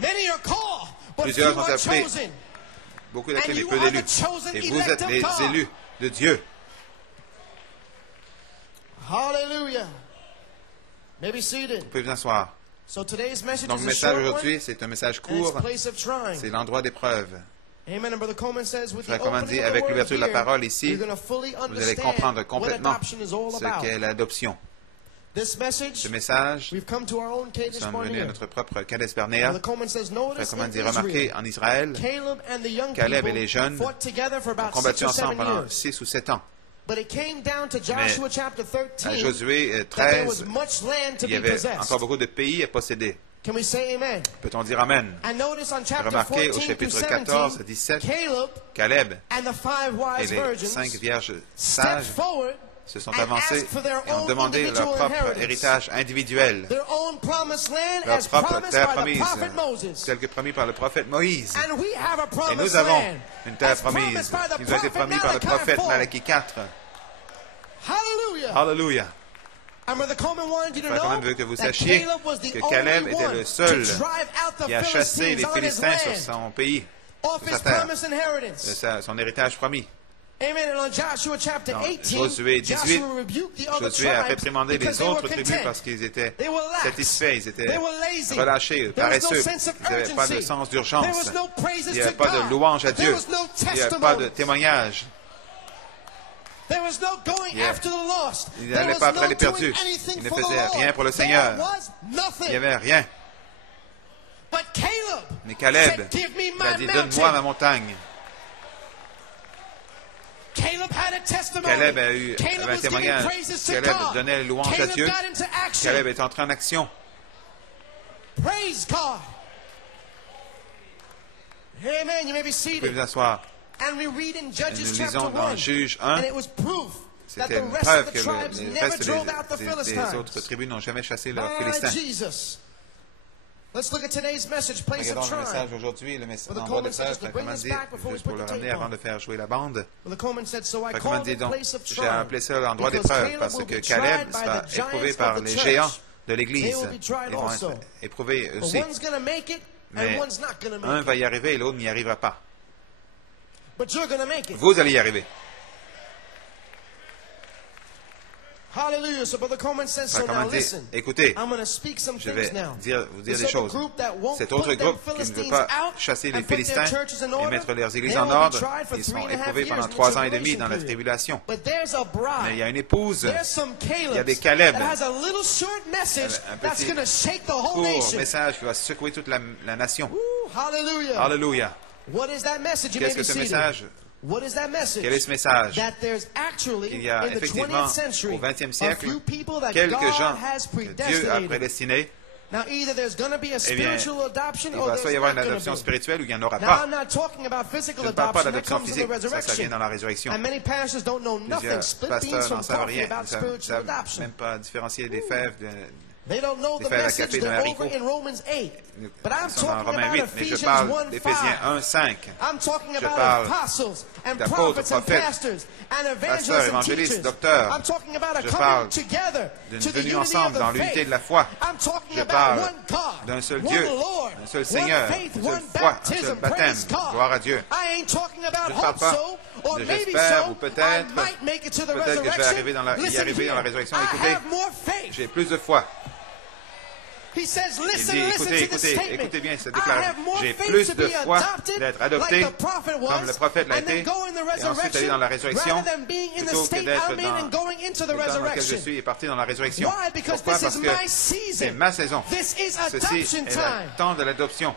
many are called, but few plusieurs sont are appelés. chosen. Beaucoup d'appelés, And mais you peu are d'élus. the chosen Et vous elect êtes of les God. élus de Dieu. Hallelujah. May be seated. Vous pouvez vous asseoir. So today's message Donc is le a message short one, aujourd'hui, c'est un message and it's court. a place of trying. C'est l'endroit d'épreuve. Amen. And Brother Coleman says, with the Frère Coleman opening dit, of the avec word l'ouverture de la here, parole ici, you're going to fully vous allez understand comprendre what complètement adoption is all ce about. qu'est l'adoption. This message, Ce message, we've come to our own nous Kadesh sommes venus à Barnea. notre propre Kadesh Barnea. Brother Coleman says, Frère notice Coleman in dit, remarquez, Israel, en Israël, Caleb and the young Caleb et people les jeunes fought together for ont about 6 combattu or 7 ensemble pendant years. 6 ou 7 ans. But it came down to Joshua chapter À 13 Josué that there was 13, much land to il y be avait possessed. encore beaucoup de pays à posséder. Can we say amen? Peut-on dire Amen? And notice on chapter Remarquez au 14 chapitre through 14 à 17, 17, Caleb Caleb and the 5 et wise les virgins 5 vierges stepped sages forward se sont and avancés asked for their et ont own demandé leur individual propre inheritance. héritage individuel, Their own promised land leur as propre promised terre by the promise, prophet Moses. tel que promis par le prophète Moïse. And we have a Et promised nous avons land une terre as promise promised by the qui nous a été prophet promise par le prophète Malachi 4. Malachi 4. Hallelujah. Alléluia. And Brother Coleman wanted you to Frère Coleman know veut que vous that sachiez Caleb was the que only Caleb était one le seul to drive out the qui a chassé Philistines les on his Philistins sur land, son pays, off sur sa his terre, promised inheritance. son héritage promis. Amen. And on Joshua chapter Dans 18, Josué 18, Joshua rebuked the other Josué a tribes réprimandé because les they were autres tribus content. parce qu'ils étaient They were lax. satisfaits, ils étaient They were lazy. relâchés, There was no paresseux. sense of Ils n'avaient pas de urgency. sens There d'urgence. was no praises Il n'y avait to pas de God. louange à There Dieu. was no Il n'y avait pas de testimony. témoignage. There was no going Yeah. after the lost. Il There n'allait was pas après no les perdus. doing anything Il ne for the faisait Lord. rien pour le There Seigneur. was Il nothing. n'y avait rien. But Caleb Mais Caleb said, give me il a my dit, donne-moi ma mountain. montagne. Caleb had a testimony. Caleb avait Caleb un was giving témoignage. praises to Caleb God. donnait louange à Caleb Dieu. got into action. Caleb est entré en action. Praise God. Amen. You may be Vous pouvez seated. vous asseoir. And we read in Et Judges nous chapter lisons dans 1. Juge And 1, it was proof that c'était the une rest preuve of que the tribes le never reste drove out the des autres Philistines. tribus n'ont jamais chassé leurs My Philistins. Jesus. Let's look at today's message, place Regardons of le message trying. aujourd'hui, le message Brother l'endroit de Coleman said, preuve, just to Frère bring Coleman us dit, back before we juste pour put le the ramener tape avant on. de faire jouer la bande. Brother Coleman said, so I Frère called Coleman dit it donc, place of j'ai trying. appelé ça l'endroit Because d'épreuve, Caleb parce will que be Caleb tried by sera the éprouvé giants par of the les church. géants de They l'Église. will be tried Ils vont also. être éprouvés But aussi. one's going to make it, Mais and one's not going to un make va it. y arriver et l'autre n'y arrivera pas. But you're going to make it. Vous allez y arriver. Hallelujah. So Brother Coleman says, so now listen. Écoutez, I'm going to speak some je vais things now. vous dire des choses. Cet autre groupe qui ne veut pas chasser les Philistins et mettre leurs églises en ordre, ils seront éprouvés pendant 3 ans et demi dans la tribulation. Mais il y a une épouse, il y a des Caleb, un petit court message qui va secouer toute la nation. Hallelujah. Alléluia. Qu'est-ce que ce message? Quel est ce message? Il y a effectivement au XXe siècle quelques gens que Dieu a prédestinés. Eh bien, il va soit y avoir une adoption spirituelle ou il n'y en aura pas. Je ne parle pas d'adoption physique, ça vient dans la résurrection. Plusieurs pasteurs n'en savent rien, ils ne savent même pas différencier des fèves They don't know the message. They're over in Romans 8. But I'm talking about Ephesians 1:5. I'm talking about apostles and prophets and pastors and evangelists and teachers. I'm talking about a coming together to the unity of the faith. I'm talking about one God, one Lord, one faith, one baptism. Praise God. I ain't talking about hope so. Or maybe so, I might make it to the resurrection. Listen here, I have more faith. J'ai plus de foi. Il dit, écoutez bien cette déclaration. J'ai plus de foi d'être adopté comme le prophète l'a été et ensuite aller dans la résurrection plutôt que d'être dans le temps dans lequel je suis et partir dans la résurrection. Pourquoi? Parce que c'est ma saison. Ceci est le temps de l'adoption.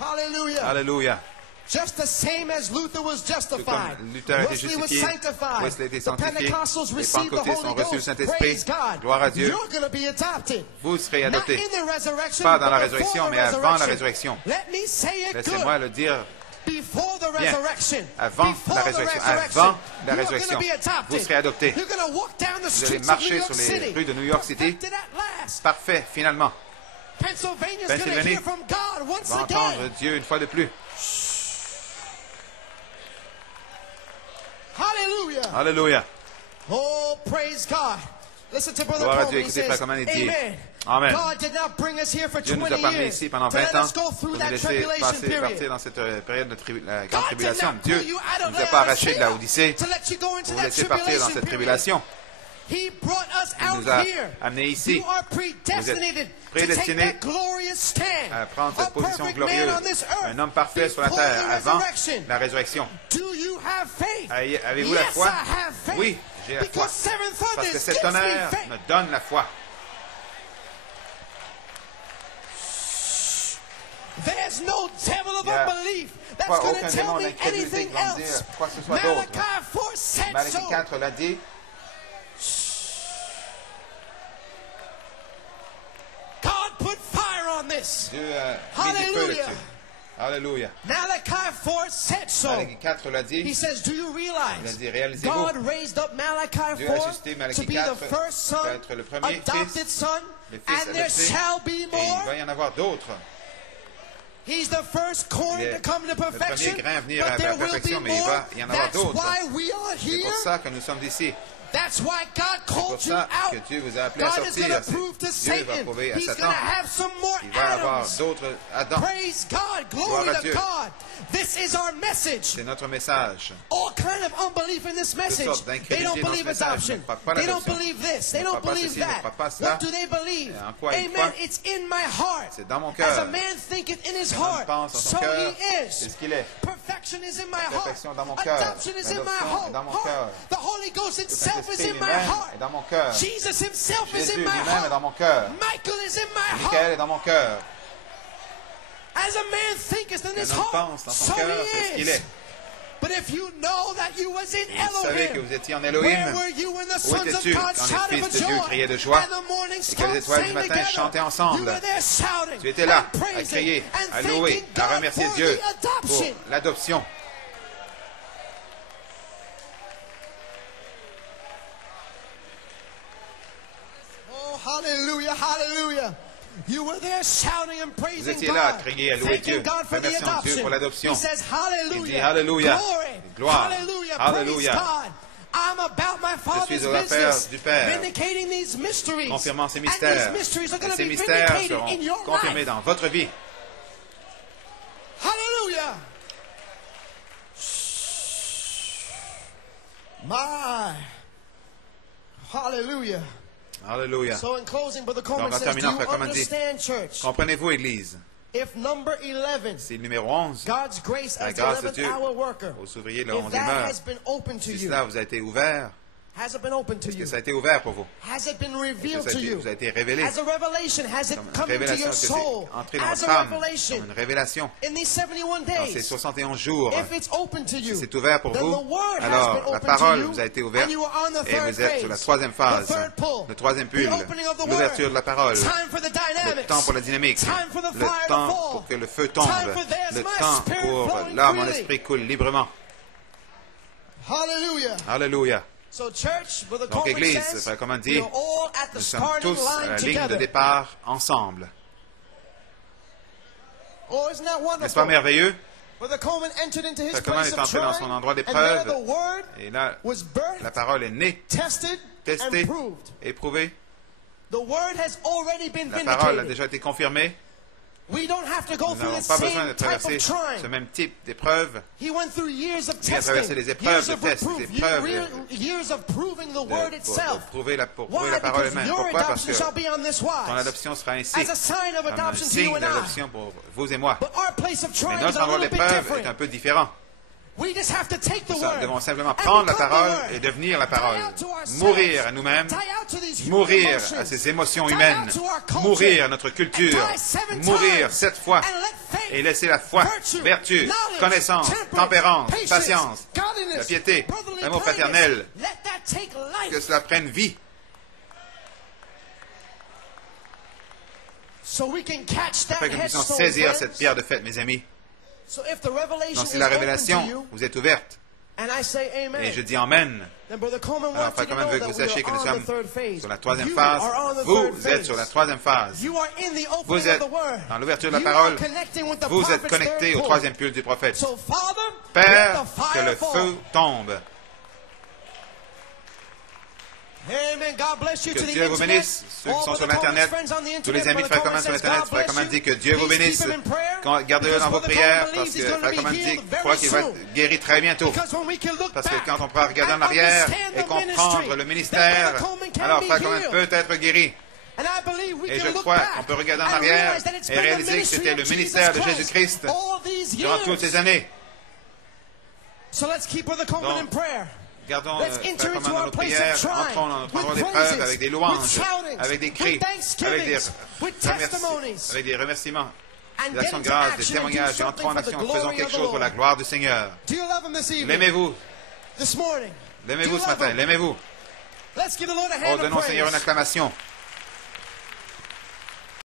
Alléluia. Just the same as Luther was justified. Wesley was sanctified. The Pentecostals received the Holy Ghost. Praise God. You're going to be adopted. Vous serez adoptés. Not in the resurrection, pas dans la résurrection, mais avant la résurrection. Let me say it Laissez-moi le dire before the resurrection. Avant la résurrection. Avant la résurrection. Vous serez adoptés. Vous allez marcher sur les rues de New York City. Parfait, finalement. Pennsylvanie va entendre Dieu une fois de plus. Hallelujah. Alléluia. Oh, praise God. Listen to Brother Gloire à Coleman. Dieu. Écoutez, Frère Coleman, il dit, Amen. Amen. God did not bring us here for Dieu nous a 20 pas mis years ici pendant 20 ans pour nous laisser partir dans cette période de la grande tribulation. Dieu ne nous a pas arrachés de la Odyssée pour vous laisser partir dans cette tribulation. Il nous a amenés ici. Vous êtes prédestinés à prendre cette position glorieuse. Un homme parfait sur la terre avant la résurrection. Avez-vous la foi? Oui, j'ai la foi. Parce que cet honneur me donne la foi. There's no devil of unbelief that's going to tell me anything else. Malachi 4 said so. Malachi 4 l'a dit. God put fire on this. Dieu a mis du feu là-dessus. Alléluia. Malachi 4 said so. Malachi 4 l'a dit. He says, do you realize il a dit, réalisez-vous, God raised up Malachi 4 to be the first son, adopted son, and there shall be more. Il va y en avoir d'autres. He's the first corn to come to perfection, but there will be more. That's why we are here. C'est pour ça que nous sommes ici. That's why God called you out. God is going to prove to Satan he's going to have some more Adams. Praise God. Glory to God. This is our message. C'est notre message. All kind of unbelief in this message. They don't believe adoption. They don't believe this. They don't believe that. What do they believe? Amen. It's in my heart. As a man thinketh in his heart, so he is. Perfection is in my heart. Adoption is in my heart. The Holy Ghost itself is in my heart. Jesus himself is in my heart. Michael is in my heart. As a man thinketh in his heart, so he is. But if you know that you was in Elohim, where were you when the sons of God shouted for joy, and the morning stars sang together? You were there shouting, tu étais là, and praising, à louer, à remercier Dieu pour l'adoption. Hallelujah, hallelujah. You were there shouting and praising God. Vous étiez là, à crier, à louer Dieu, remerciant Dieu pour l'adoption. Il dit Alléluia, gloire, Alléluia. Je suis aux affaires du Père, confirmant ces mystères. Et ces mystères seront confirmés dans votre vie. Hallelujah. My. Hallelujah. Alléluia. So in closing, Brother Coleman Donc en says, terminant, do you Frère Coleman dit, understand, church? comprenez-vous, Église, If number 11, si le numéro 11, God's grace la as the grâce de 11th Dieu hour worker, aux ouvriers le if 11e that heure, has been open to si you, cela vous a été ouvert, has it been open to est-ce que you? ça a été ouvert pour vous? Has it been revealed Est-ce que to you? vous a été révélé? As a revelation, has it Comme une come into révélation, your est-ce que soul? c'est entré dans As votre a âme revelation, comme une révélation in these 71 dans ces days, 71 jours? if it's open to you, Si c'est ouvert pour then vous, the word has alors been la open parole to you, vous a été ouverte and you are on the et third vous êtes sur la phase, troisième phase, the third pull, le troisième pull, the opening of the l'ouverture word, de la parole, time for the dynamics, le temps pour la dynamique, time for the le fire temps to fall, pour que le feu tombe, time for there's le my temps spirit pour flowing là mon freely. esprit coule librement. Hallelujah. Alléluia. So church, Brother Donc Coleman Église, says, Frère Coleman dit, we are all at the nous sommes starting tous à line la ligne de together. départ ensemble. Oh, isn't that N'est-ce pas wonderful? merveilleux? Brother Coleman entered into his Frère Coleman place est of entré dans son trying, endroit and there d'épreuve, the word et là, was birthed, la parole est née, tested, testée, and proved. éprouvée. The word has already been La parole a vindicated. déjà été confirmée. We don't have to go Nous through n'avons the pas besoin de same type traverser of ce trying. même type d'épreuve. He went through years of Il a traversé testing, les épreuves years de of tests, reproof, les épreuves years of proving the word itself. pour prouver la Why? parole Because elle-même. your Pourquoi? Parce adoption que shall be on this ton wise, adoption sera ainsi, as a sign of comme un adoption to you signe and I. d'adoption pour vous et moi. But our place of Mais trying is notre a endroit little bit d'épreuve est different. un peu différent. We just have to take the Nous word devons simplement and prendre la become the parole word. et devenir la Die parole. out to ourselves. Mourir à nous-mêmes, Die out to these human mourir emotions. à ces émotions Die humaines, out to our culture. mourir à notre culture, And die 7 mourir times. 7 fois And let faith, et laisser la foi, virtue, vertu, knowledge, connaissance, temperance, tempérance, patience, patience, godliness, la piété, brotherly l'amour kindness. fraternel, Let that take life. que cela prenne vie. So we can catch that Afin que nous puissions headstone, saisir friends. cette pierre de fête, mes amis. So if the revelation Donc si is la open to révélation you, vous est ouverte, and I say amen, et je dis Amen, then Brother Coleman alors wants you Frère to Coleman know veut que that vous we sachiez que are nous on sommes the third phase. sur la troisième You phase. are on the Vous third êtes phase. sur la troisième phase. You are in the opening Vous of êtes the word. dans l'ouverture de la You parole. are connecting with the Vous êtes prophet's connecté third au pull. troisième pull du prophète. So, Father, Père, let the fire que le fall. feu tombe. Amen. God bless you Que to the Dieu vous internet. bénisse. Ceux qui All sont sur Brother l'Internet, Coleman's friends on the tous les amis de Frère Coleman sur l'Internet, Frère Coleman dit que Dieu vous Please bénisse. keep him in prayer, Gardez-le dans vos because prières Brother Coleman parce believes he's que going to Frère be Coleman dit healed qu'il very croit qu'il va soon. être guéri très bientôt. Because when we can look Parce que back quand on pourra regarder en and arrière understand et the comprendre ministry, le ministère, then Brother Coleman can alors be Frère Coleman healed. peut être guéri. And I believe we Et can je look crois back qu'on peut regarder en and arrière realize that it's et been the réaliser que ministry c'était of le Jesus ministère de Christ Jésus-Christ all these durant toutes ces years. années. So let's keep Brother Coleman in Donc, prayer. Gardons Let's Frère enter Coleman into dans our nos place prières, of trying, entrons dans notre endroit with d'épreuve praises, avec des with louanges, shoutings, avec des cris, with thanksgivings, with testimonies, avec des remerciements, and des actions de get into grâce, des action and do témoignages, et entrons something en for the action, faisons glory of quelque the chose pour la Lord. gloire du Seigneur. Do you love him this evening? L'aimez-vous? This morning? L'aimez-vous ce matin? L'aimez-vous? Let's give the Lord a Oh, hand of donnons au Seigneur une praise. acclamation.